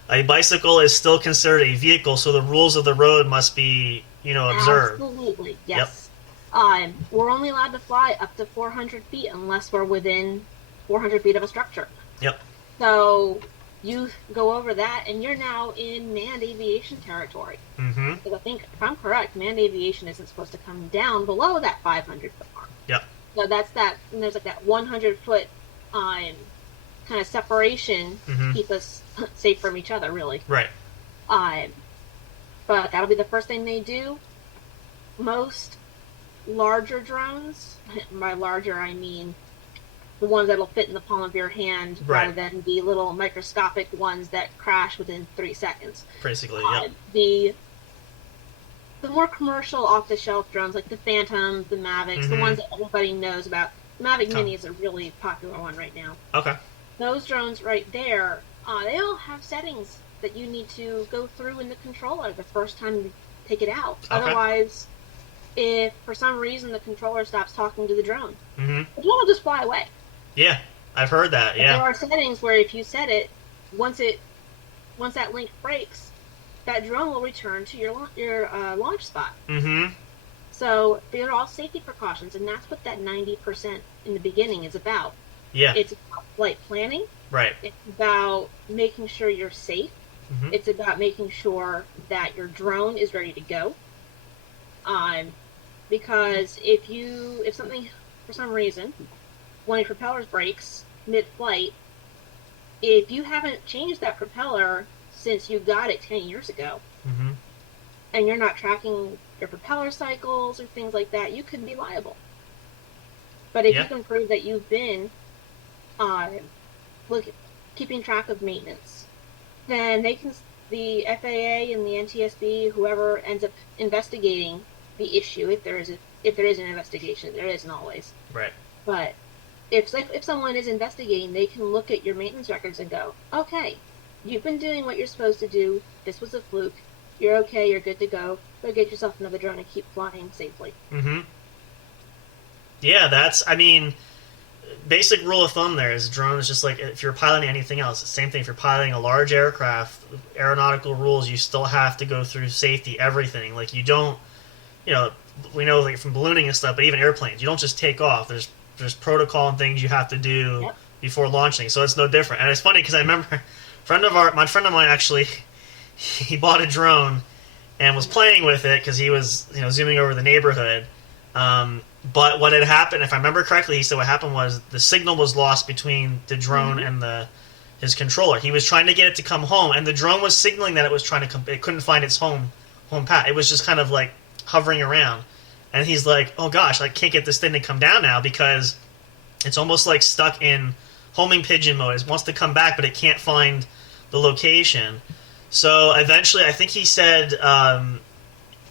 a bicycle is still considered a vehicle, so the rules of the road must be, observed. Absolutely, yes. We're only allowed to fly up to 400 feet unless we're within 400 feet of a structure. Yep. So you go over that, and you're now in manned aviation territory. Mm-hmm. Because I think, if I'm correct, manned aviation isn't supposed to come down below that 500-foot mark. Yep. So that's that, and there's like that 100-foot kind of separation to keep us safe from each other, really. Right. But that'll be the first thing they do. Most larger drones, by larger I mean the ones that'll fit in the palm of your hand, rather than the little microscopic ones that crash within 3 seconds. Basically, The more commercial, off-the-shelf drones, like the Phantom, the Mavics, the ones that everybody knows about. The Mavic Mini is a really popular one right now. Okay. Those drones right there, they all have settings that you need to go through in the controller the first time you take it out. Okay. Otherwise, if for some reason the controller stops talking to the drone, the drone will just fly away. Yeah, I've heard that, But there are settings where if you set it, once that link breaks, that drone will return to your launch spot. Mm-hmm. So they're all safety precautions, and that's what that 90% in the beginning is about. Yeah. It's about flight planning. Right. It's about making sure you're safe. Mm-hmm. It's about making sure that your drone is ready to go. Because if something, for some reason, one of your propellers breaks mid-flight, if you haven't changed that propeller since you got it 10 years ago, and you're not tracking your propeller cycles or things like that, you could be liable. But if you can prove that you've been keeping track of maintenance, then the FAA and the NTSB, whoever ends up investigating the issue, if there is an investigation, there isn't always. Right. But if someone is investigating, they can look at your maintenance records and go, okay, you've been doing what you're supposed to do. This was a fluke. You're okay. You're good to go. Go get yourself another drone and keep flying safely. Mm-hmm. Yeah, basic rule of thumb there is drone is just like if you're piloting anything else. Same thing if you're piloting a large aircraft, aeronautical rules, you still have to go through safety, everything. Like you don't, we know like from ballooning and stuff, but even airplanes, you don't just take off. There's protocol and things you have to do before launching, so it's no different. And it's funny because I remember my friend of mine actually, he bought a drone and was playing with it because he was zooming over the neighborhood. But what had happened, if I remember correctly, he said what happened was the signal was lost between the drone and his controller. He was trying to get it to come home, and the drone was signaling that it was trying to come. It couldn't find its home path. It was just kind of like hovering around. And he's like, oh gosh, I can't get this thing to come down now because it's almost like stuck in homing pigeon mode. It wants to come back, but it can't find the location. So eventually, I think he said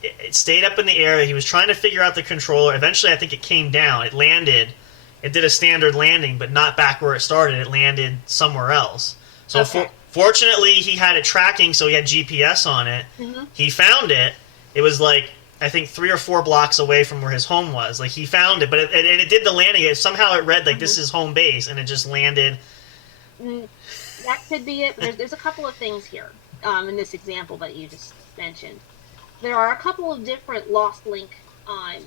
it stayed up in the air. He was trying to figure out the controller. Eventually, I think it came down. It landed. It did a standard landing, but not back where it started. It landed somewhere else. So fortunately, he had it tracking, so he had GPS on it. He found it. It was like, I think 3 or 4 blocks away from where his home was. Like, he found it, but it did the landing. Somehow it read, like, this is home base, and it just landed. That could be it. There's a couple of things here in this example that you just mentioned. There are a couple of different lost link kind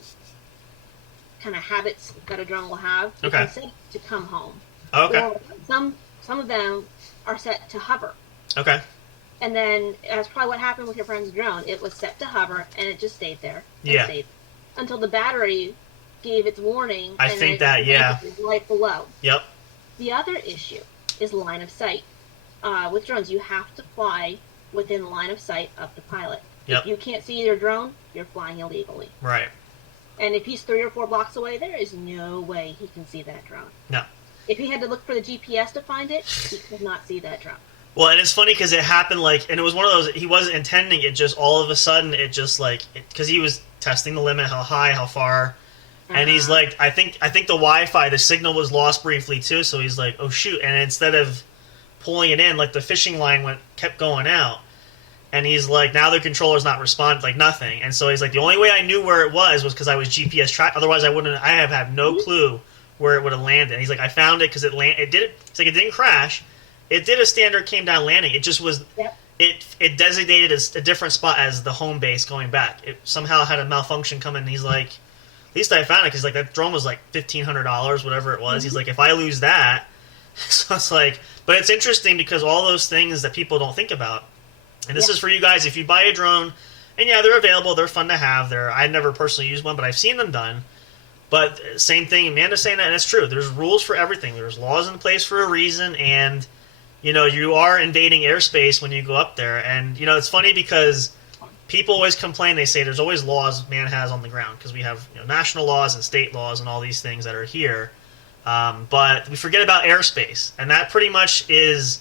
of habits that a drone will have. You can set it to come home. Okay. Or some of them are set to hover. Okay. And then that's probably what happened with your friend's drone. It was set to hover, and it just stayed there. Stayed until the battery gave its warning. I think that, right below. Yep. The other issue is line of sight. With drones, you have to fly within line of sight of the pilot. Yep. If you can't see your drone, you're flying illegally. Right. And if he's 3 or 4 blocks away, there is no way he can see that drone. No. If he had to look for the GPS to find it, he could not see that drone. Well, and it's funny because it happened and it was one of those, he wasn't intending it, just all of a sudden it just because he was testing the limit, how high, how far, and he's like, I think the Wi-Fi, the signal was lost briefly too, so he's like, oh shoot, and instead of pulling it in, like the fishing line kept going out, and he's like, now the controller's not responding, like nothing, and so he's like, the only way I knew where it was because I was GPS tracked, otherwise I have had no clue where it would have landed. And he's like, I found it because it didn't crash. it did a standard came down landing. It just was. Yep. It designated as a different spot as the home base going back. It somehow had a malfunction come in. And he's like, at least I found it because like that drone was like $1,500, whatever it was. Mm-hmm. He's like, if I lose that, so it's like, but it's interesting because all those things that people don't think about, and this is for you guys. If you buy a drone, and yeah, they're available, they're fun to have. I never personally used one, but I've seen them done. But same thing, Amanda's saying that, and it's true. There's rules for everything. There's laws in place for a reason, and you are invading airspace when you go up there. And it's funny because people always complain. They say there's always laws man has on the ground because we have national laws and state laws and all these things that are here. But we forget about airspace, and that pretty much is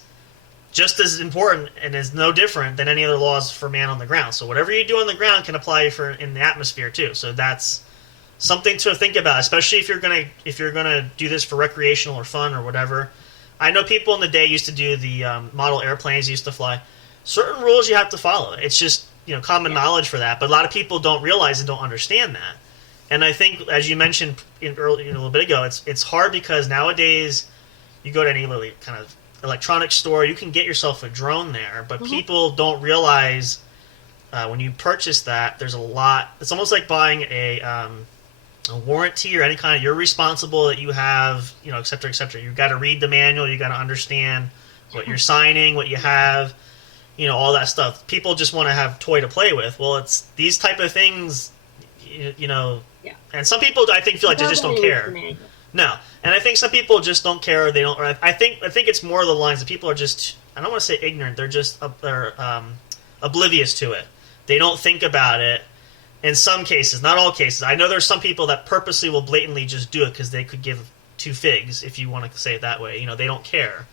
just as important and is no different than any other laws for man on the ground. So whatever you do on the ground can apply for in the atmosphere too. So that's something to think about, especially if you're gonna do this for recreational or fun or whatever. I know people in the day used to do the model airplanes used to fly. Certain rules you have to follow. It's just common knowledge for that. But a lot of people don't realize and don't understand that. And I think, as you mentioned a little bit ago, it's hard because nowadays you go to any really kind of electronics store, you can get yourself a drone there, but people don't realize when you purchase that, there's a lot. It's almost like buying a warranty or any kind of, you're responsible that you have, et cetera, et cetera. You've got to read the manual, you got to understand what you're signing, what you have, all that stuff. People just want to have toy to play with. Well, it's these type of things, and some people I think feel like they just don't care. No, and I think some people just don't care. Or they don't. Or I think it's more of the lines that people are just. I don't want to say ignorant. They're just oblivious to it. They don't think about it. In some cases, not all cases. I know there's some people that purposely will blatantly just do it because they could give two figs, if you want to say it that way. They don't care.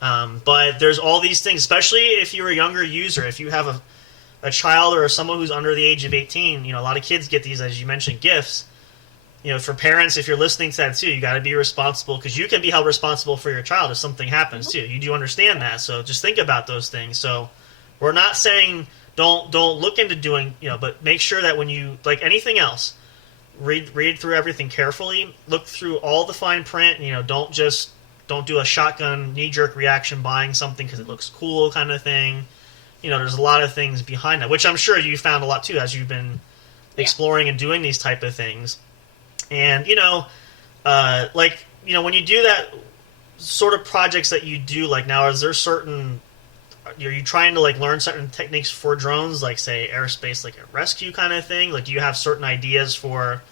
But there's all these things, especially if you're a younger user. If you have a child or someone who's under the age of 18, a lot of kids get these, as you mentioned, gifts. For parents, if you're listening to that too, you got to be responsible because you can be held responsible for your child if something happens too. You do understand that, so just think about those things. So we're not saying don't look into doing, but make sure that when you, like anything else, read through everything carefully, look through all the fine print. Don't do a shotgun knee-jerk reaction buying something because it looks cool kind of thing. There's a lot of things behind that, which I'm sure you found a lot too as you've been exploring and doing these type of things. And, when you do that sort of projects that you do, like now, is there certain, are you trying to learn certain techniques for drones, like say airspace, like a rescue kind of thing? Like, do you have certain ideas for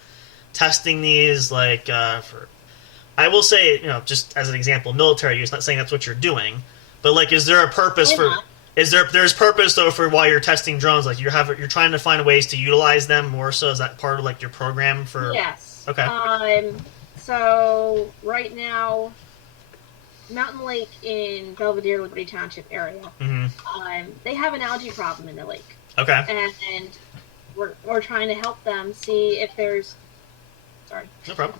testing these? I will say, just as an example, military use, not saying that's what you're doing, but is there a purpose for, there's purpose though for why you're testing drones? Like you're trying to find ways to utilize them more so? Is that part of your program for? Yes. Okay. So right now, Mountain Lake in Belvedere, Liberty Township area, they have an algae problem in the lake. Okay. And we're trying to help them see if there's, no problem.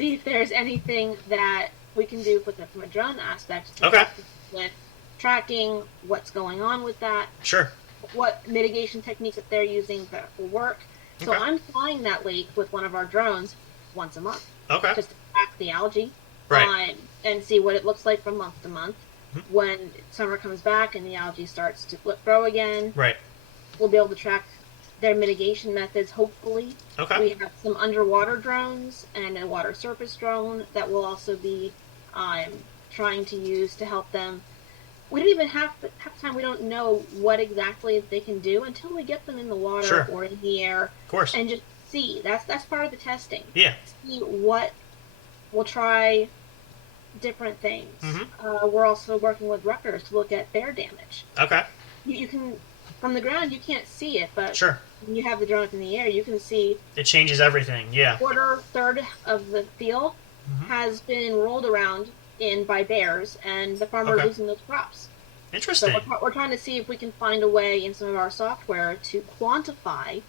see if there's anything that we can do from a drone aspect. Okay. With tracking what's going on with that. Sure. What mitigation techniques that they're using that will work. So I'm flying that lake with one of our drones once a month. Okay. Just to track the algae. Right. And see what it looks like from month to month. Mm-hmm. When summer comes back and the algae starts to grow again. Right. We'll be able to track their mitigation methods, hopefully. Okay. We have some underwater drones and a water surface drone that we'll also be trying to use to help them. We don't even half the time we don't know what exactly they can do until we get them in the water or in the air. Of course. And just see. That's part of the testing. Yeah. See what we'll try different things. Mm-hmm. We're also working with Rutgers to look at bear damage. Okay. You can, from the ground, you can't see it, but sure. When you have the drone up in the air, you can see. It changes everything. Yeah. Third of the field has been rolled around by bears, and the farmer are losing those crops. Interesting. So we're trying to see if we can find a way in some of our software to quantify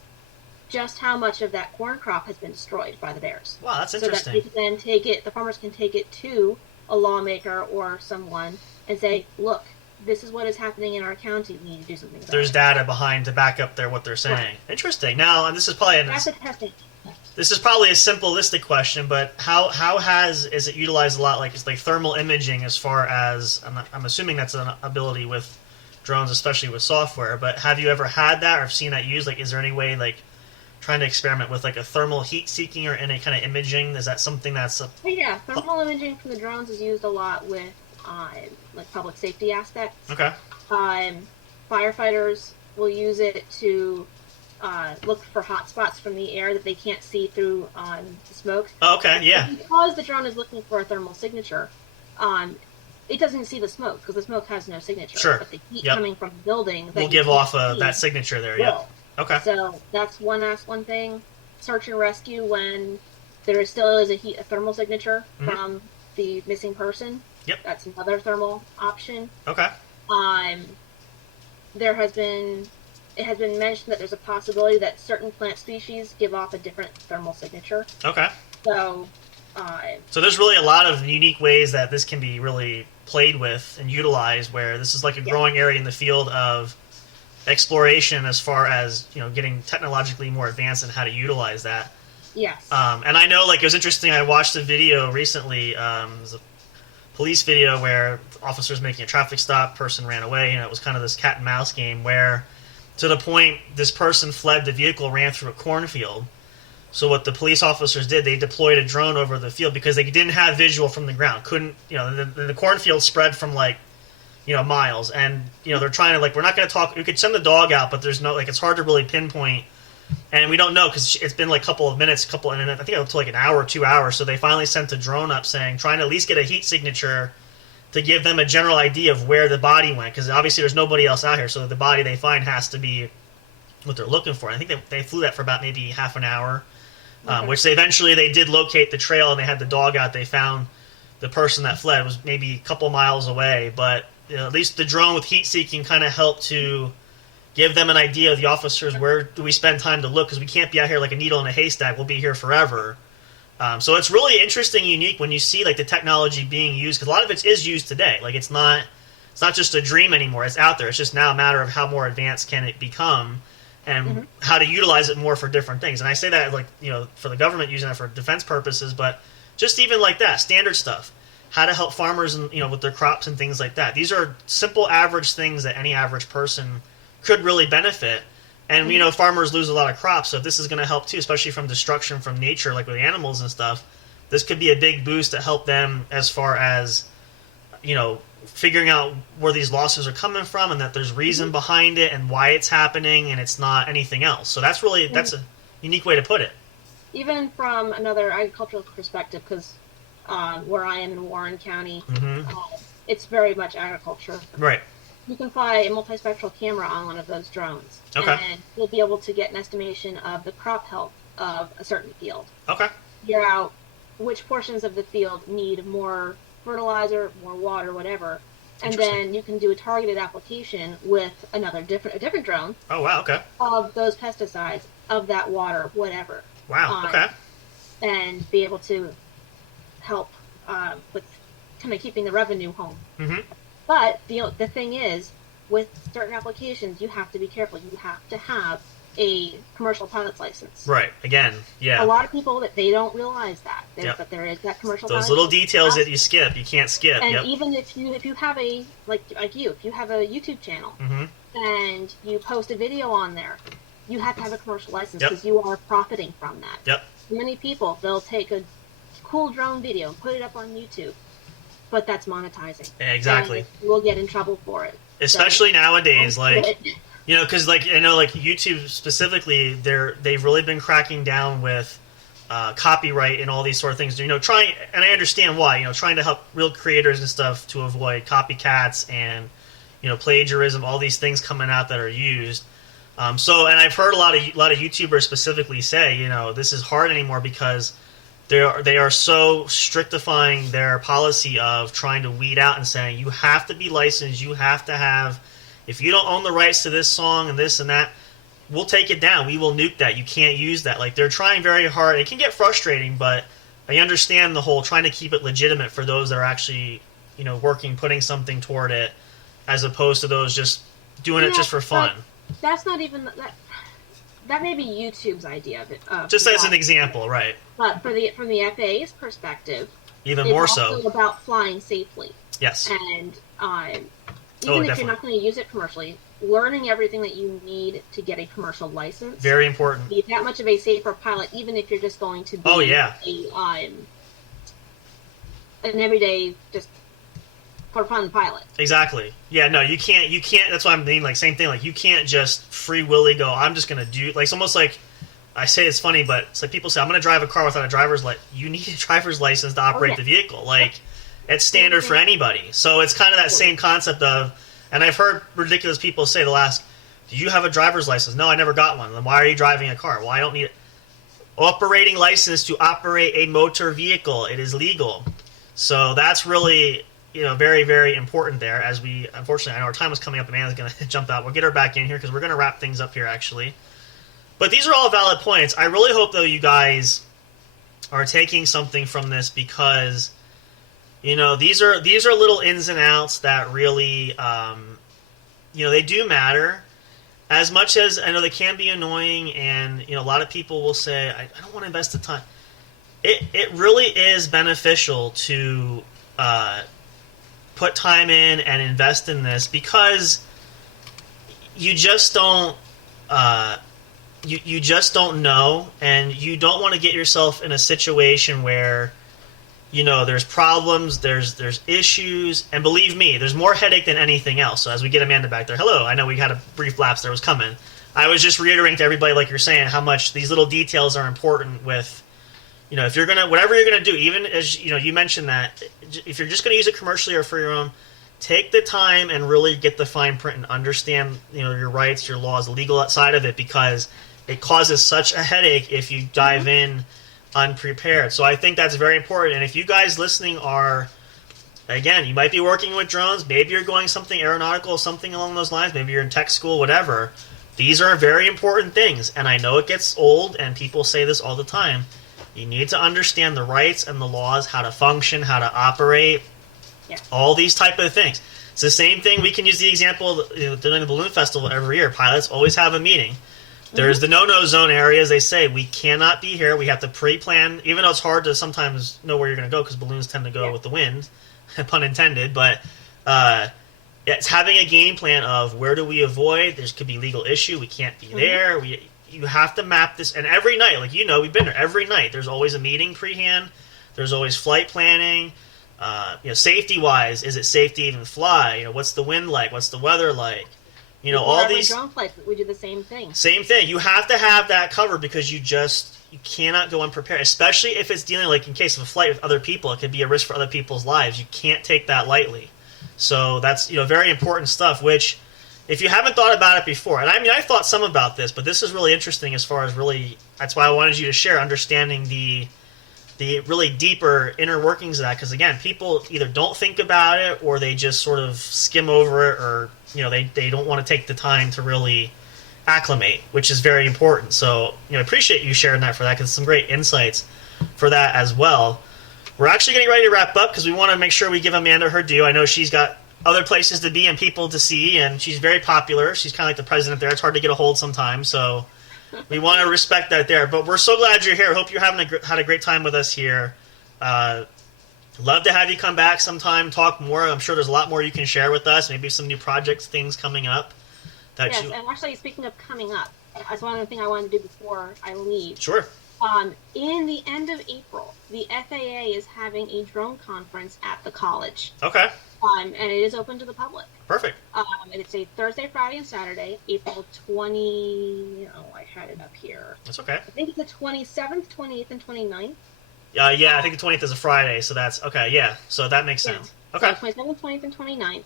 just how much of that corn crop has been destroyed by the bears. Wow, that's interesting. So that we can then the farmers can take it to a lawmaker or someone and say, look, this is what is happening in our county. We need to do something about it. There's data behind to back up what they're saying. Right. Interesting. Now, and this is probably... That's a testing. This is probably a simplistic question, but how is it utilized a lot? Like it's like thermal imaging, as far as I'm assuming that's an ability with drones, especially with software. But have you ever had that or have seen that used? Like, is there any way like trying to experiment with like a thermal heat seeking or any kind of imaging? Is that something that's Yeah, thermal imaging from the drones is used a lot with like public safety aspects. Okay. Firefighters will use it to look for hot spots from the air that they can't see through the smoke. Oh, okay, yeah. Because the drone is looking for a thermal signature, it doesn't see the smoke because the smoke has no signature. Sure. But the heat coming from the building will give off that signature there. Yeah. Okay. So that's one thing. Search and rescue, when there still is a thermal signature from the missing person. Yep. That's another thermal option. Okay. It has been mentioned that there's a possibility that certain plant species give off a different thermal signature. Okay. So there's really a lot of unique ways that this can be really played with and utilized, where this is like a growing area in the field of exploration as far as, getting technologically more advanced in how to utilize that. Yes. And I know, like, it was interesting, I watched a video recently, it was a police video where officers making a traffic stop, person ran away, it was kind of this cat and mouse game where, to the point, this person fled the vehicle, ran through a cornfield. So what the police officers did, they deployed a drone over the field because they didn't have visual from the ground. Couldn't, the cornfield spread from, like, miles. And, they're trying to, like, we're not going to talk, we could send the dog out, but there's no, like, it's hard to really pinpoint. And we don't know because it's been, like, a couple of minutes, and I think it took, like, an hour or 2 hours. So they finally sent a drone up trying to at least get a heat signature to give them a general idea of where the body went. Because obviously there's nobody else out here, so the body they find has to be what they're looking for. And I think they flew that for about maybe half an hour. Which they did locate the trail, and they had the dog out. They found the person that fled. It was maybe a couple miles away, but at least the drone with heat seeking kind of helped to give them an idea of the officers, where do we spend time to look, because we can't be out here like a needle in a haystack. We'll be here forever. So it's really interesting, unique when you see like the technology being used, because a lot of it is used today. Like it's not just a dream anymore. It's out there. It's just now a matter of how more advanced can it become, and how to utilize it more for different things. And I say that, like, for the government using it for defense purposes, but just even like that, standard stuff. How to help farmers and, with their crops and things like that. These are simple, average things that any average person could really benefit. And, farmers lose a lot of crops, so if this is going to help too, especially from destruction from nature, like with animals and stuff, this could be a big boost to help them as far as, figuring out where these losses are coming from, and that there's reason behind it and why it's happening, and it's not anything else. So that's a unique way to put it. Even from another agricultural perspective, because where I am in Warren County, it's very much agriculture. Right. You can fly a multispectral camera on one of those drones, okay, and you'll be able to get an estimation of the crop health of a certain field. Okay. Figure out which portions of the field need more fertilizer, more water, whatever, and then you can do a targeted application with a different drone. Oh wow! Okay. Of those pesticides, of that water, whatever. Wow. Okay. And be able to help with kind of keeping the revenue home. Mm-hmm. But the thing is, with certain applications, you have to be careful. You have to have a commercial pilot's license. Right. Again, yeah. A lot of people that they don't realize that that there is that commercial. Those little details that you can't skip. And even if you have if you have a YouTube channel and you post a video on there, you have to have a commercial license because you are profiting from that. Yep. Many people, they'll take a cool drone video and put it up on YouTube, but that's monetizing. Exactly. And you will get in trouble for it. Especially nowadays, because I know YouTube specifically, they've really been cracking down with copyright and all these sort of things. Trying, and I understand why. Trying to help real creators and stuff to avoid copycats and plagiarism, all these things coming out that are used. And I've heard a lot of YouTubers specifically say, this is hard anymore because they are so strictifying their policy of trying to weed out and saying you have to be licensed, you have to have. If you don't own the rights to this song and this and that, we'll take it down. We will nuke that. You can't use that. They're trying very hard. It can get frustrating, but I understand the whole trying to keep it legitimate for those that are actually, working, putting something toward it, as opposed to those just doing it just for fun. That's not even that. that may be YouTube's idea of it. Just as an example, right? But from the FAA's perspective, Even it's more also so. about flying safely. Yes. And even if definitely. you're not going to use it commercially, learning everything that you need to get a commercial license. Very important. Be that much of a safer pilot, even if you're just going to be an everyday, just for fun pilot. Exactly. Yeah, no, you can't, that's what I mean, like, same thing, like, you can't just free willy go, I'm just going to do, like, it's almost like, I say it's funny, but it's like people say, I'm going to drive a car without a driver's license. You need a driver's license to operate the vehicle. Like, it's standard for anybody. So it's kind of that same concept of, and I've heard ridiculous people say do you have a driver's license? No, I never got one. Then why are you driving a car? Well, I don't need it. Operating license to operate a motor vehicle. It is legal. So that's really, very, very important there. As we, unfortunately, I know our time is coming up. Amanda's going to jump out. We'll get her back in here because we're going to wrap things up here, actually. But these are all valid points. I really hope, though, you guys are taking something from this because, these are little ins and outs that really, they do matter. As much as I know they can be annoying, and a lot of people will say, I don't want to invest the time. It really is beneficial to put time in and invest in this because you just don't you just don't know, and you don't want to get yourself in a situation where there's problems, there's issues, and believe me, there's more headache than anything else. So as we get Amanda back there, hello, I know we had a brief lapse there was coming. I was just reiterating to everybody, like you're saying, how much these little details are important with, if you're whatever you're gonna do, even as you mentioned that, if you're just gonna use it commercially or for your own, take the time and really get the fine print and understand, your rights, your laws, the legal side of it, because it causes such a headache if you dive in unprepared. So I think that's very important. And if you guys listening are, again, you might be working with drones, maybe you're going something aeronautical, something along those lines, maybe you're in tech school, whatever, these are very important things. And I know it gets old, and people say this all the time. You need to understand the rights and the laws, how to function, how to operate, all these type of things. It's the same thing. We can use the example during the balloon festival every year. Pilots always have a meeting. There's the no-no zone areas. They say we cannot be here. We have to pre-plan, even though it's hard to sometimes know where you're going to go because balloons tend to go with the wind, pun intended. But it's having a game plan of where do we avoid. There could be legal issue. We can't be there. You have to map this. And every night, like we've been there every night. There's always a meeting pre-hand. There's always flight planning. Safety-wise, is it safe to even fly? What's the wind like? What's the weather like? All these drone flights, we do the same thing. Same thing. You have to have that covered because you cannot go unprepared, especially if it's dealing, like in case of a flight with other people, it could be a risk for other people's lives. You can't take that lightly. So that's very important stuff. Which, if you haven't thought about it before, and I thought some about this, but this is really interesting as far as really. That's why I wanted you to share understanding the really deeper inner workings of that, because again, people either don't think about it or they just sort of skim over it, or they don't want to take the time to really acclimate, which is very important. So I appreciate you sharing that for that, because some great insights for that as well. We're actually getting ready to wrap up because we want to make sure we give Amanda her due. I know she's got other places to be and people to see, and she's very popular. She's kind of like the president there. It's hard to get a hold sometimes, so we want to respect that there. But we're so glad you're here. Hope you're had a great time with us here. Love to have you come back sometime, talk more. I'm sure there's a lot more you can share with us. Maybe some new projects, things coming up. Yes, and actually, speaking of coming up, that's one other thing I wanted to do before I leave. Sure. In the end of April, the FAA is having a drone conference at the college. Okay. And it is open to the public. Perfect. And it's a Thursday, Friday, and Saturday, April 20... Oh, I had it up here. That's okay. I think it's the 27th, 28th, and 29th. Yeah, I think the 20th is a Friday, so that's... Okay, yeah, so that makes sense. Okay. So 27th, 20th, and 29th.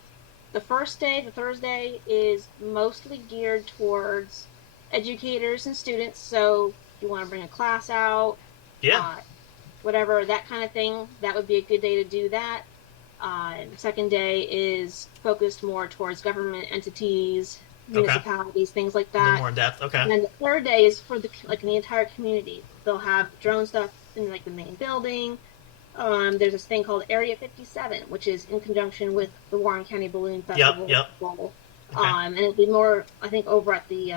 The first day, the Thursday, is mostly geared towards educators and students, so if you want to bring a class out, whatever, that kind of thing, that would be a good day to do that. Second day is focused more towards government entities, municipalities, things like that. A little more in depth, okay. And then the third day is for the entire community. They'll have drone stuff in the main building. There's this thing called Area 57, which is in conjunction with the Warren County Balloon Festival. Yep. Okay. And it'll be more, I think, over at the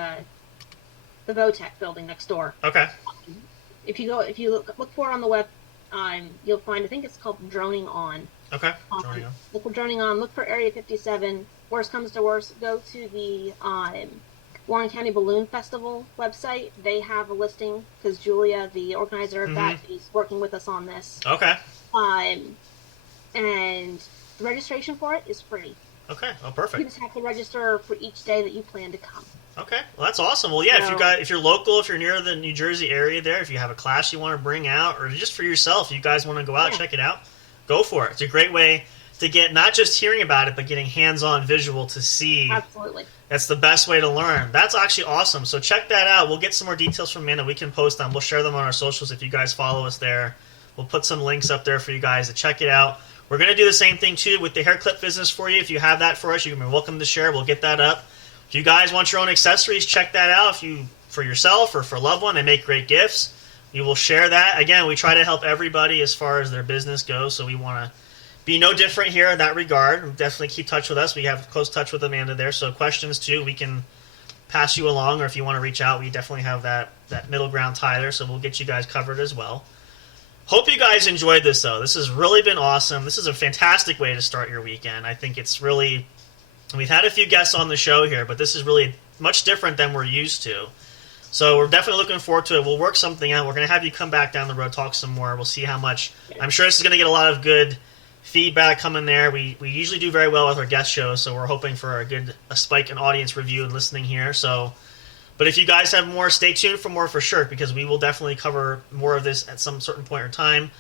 the Votech building next door. Okay. If you look for it on the web, you'll find, I think it's called Droning On. Okay. Droning On. Look for Droning On. Look for Area 57. Worst comes to worst, go to the Warren County Balloon Festival website. They have a listing because Julia, the organizer of that, is working with us on this. Okay. And the registration for it is free. Okay. Oh, You perfect. just have to register for each day that you plan to come. Okay. Well, that's awesome. Well, yeah, if you're local, if you're near the New Jersey area there, if you have a class you want to bring out, or just for yourself, you guys want to go out, check it out, go for it. It's a great way to get not just hearing about it, but getting hands-on visual to see. Absolutely. That's the best way to learn. That's actually awesome. So check that out. We'll get some more details from Amanda. We can post them. We'll share them on our socials if you guys follow us there. We'll put some links up there for you guys to check it out. We're going to do the same thing, too, with the hair clip business for you. If you have that for us, you're welcome to share. We'll get that up. If you guys want your own accessories, check that out. If you, for yourself or for a loved one, they make great gifts. We will share that. Again, we try to help everybody as far as their business goes, so we want to be no different here in that regard. Definitely keep touch with us. We have close touch with Amanda there, so questions, too, we can pass you along, or if you want to reach out, we definitely have that middle ground tie there, so we'll get you guys covered as well. Hope you guys enjoyed this, though. This has really been awesome. This is a fantastic way to start your weekend. I think it's really... We've had a few guests on the show here, but this is really much different than we're used to. So we're definitely looking forward to it. We'll work something out. We're going to have you come back down the road, talk some more. We'll see how much... I'm sure this is going to get a lot of good feedback coming there. We usually do very well with our guest shows, so we're hoping for a spike in audience review and listening here. So... But if you guys have more, stay tuned for more for sure, because we will definitely cover more of this at some certain point in time.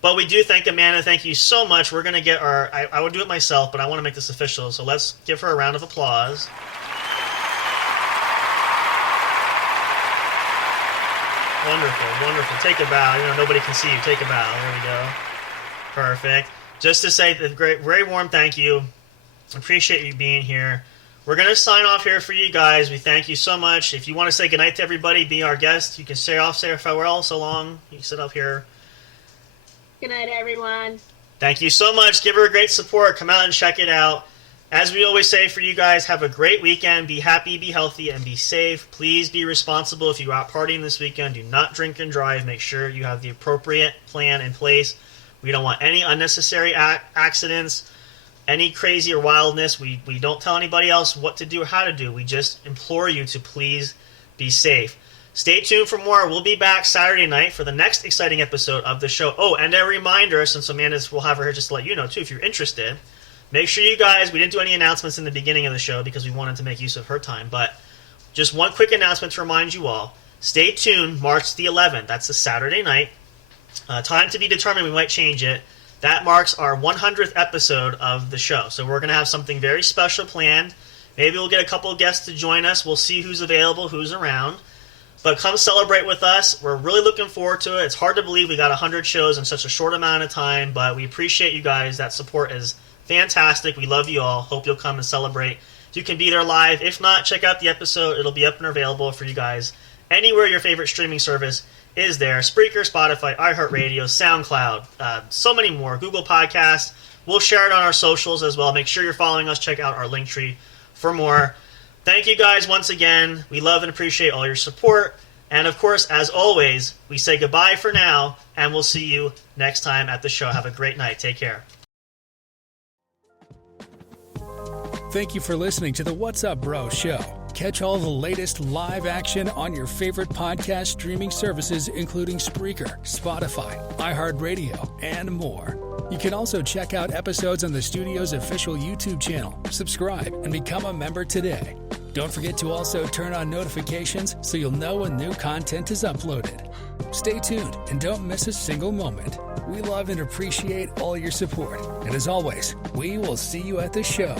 But we do thank Amanda. Thank you so much. We're going to get our... I would do it myself, but I want to make this official. So let's give her a round of applause. Wonderful, wonderful. Take a bow. Nobody can see you. Take a bow. There we go. Perfect. Just to say a great, very warm thank you. Appreciate you being here. We're going to sign off here for you guys. We thank you so much. If you want to say goodnight to everybody, be our guest, you can say farewell so long. You can sit up here. Good night, everyone. Thank you so much. Give her a great support. Come out and check it out. As we always say for you guys, have a great weekend. Be happy, be healthy, and be safe. Please be responsible if you're out partying this weekend. Do not drink and drive. Make sure you have the appropriate plan in place. We don't want any unnecessary accidents. Any crazy or wildness. We don't tell anybody else what to do or how to do. We just implore you to please be safe. Stay tuned for more. We'll be back Saturday night for the next exciting episode of the show. Oh, and a reminder, since we'll have her here just to let you know, too, if you're interested, make sure you guys, we didn't do any announcements in the beginning of the show because we wanted to make use of her time, but just one quick announcement to remind you all. Stay tuned, March the 11th. That's a Saturday night. Time to be determined. We might change it. That marks our 100th episode of the show. So we're going to have something very special planned. Maybe we'll get a couple of guests to join us. We'll see who's available, who's around. But come celebrate with us. We're really looking forward to it. It's hard to believe we got 100 shows in such a short amount of time, but we appreciate you guys. That support is fantastic. We love you all. Hope you'll come and celebrate. You can be there live. If not, check out the episode. It'll be up and available for you guys anywhere your favorite streaming service is there. Spreaker, Spotify, iHeartRadio, SoundCloud, so many more. Google Podcasts. We'll share it on our socials as well. Make sure you're following us. Check out our Linktree for more. Thank you guys once again. We love and appreciate all your support. And of course, as always, we say goodbye for now, and we'll see you next time at the show. Have a great night. Take care. Thank you for listening to the What's Up Bro show. Catch all the latest live action on your favorite podcast streaming services, including Spreaker, Spotify, iHeartRadio, and more. You can also check out episodes on the studio's official YouTube channel. Subscribe and become a member today. Don't forget to also turn on notifications so you'll know when new content is uploaded. Stay tuned and don't miss a single moment. We love and appreciate all your support. And as always, we will see you at the show.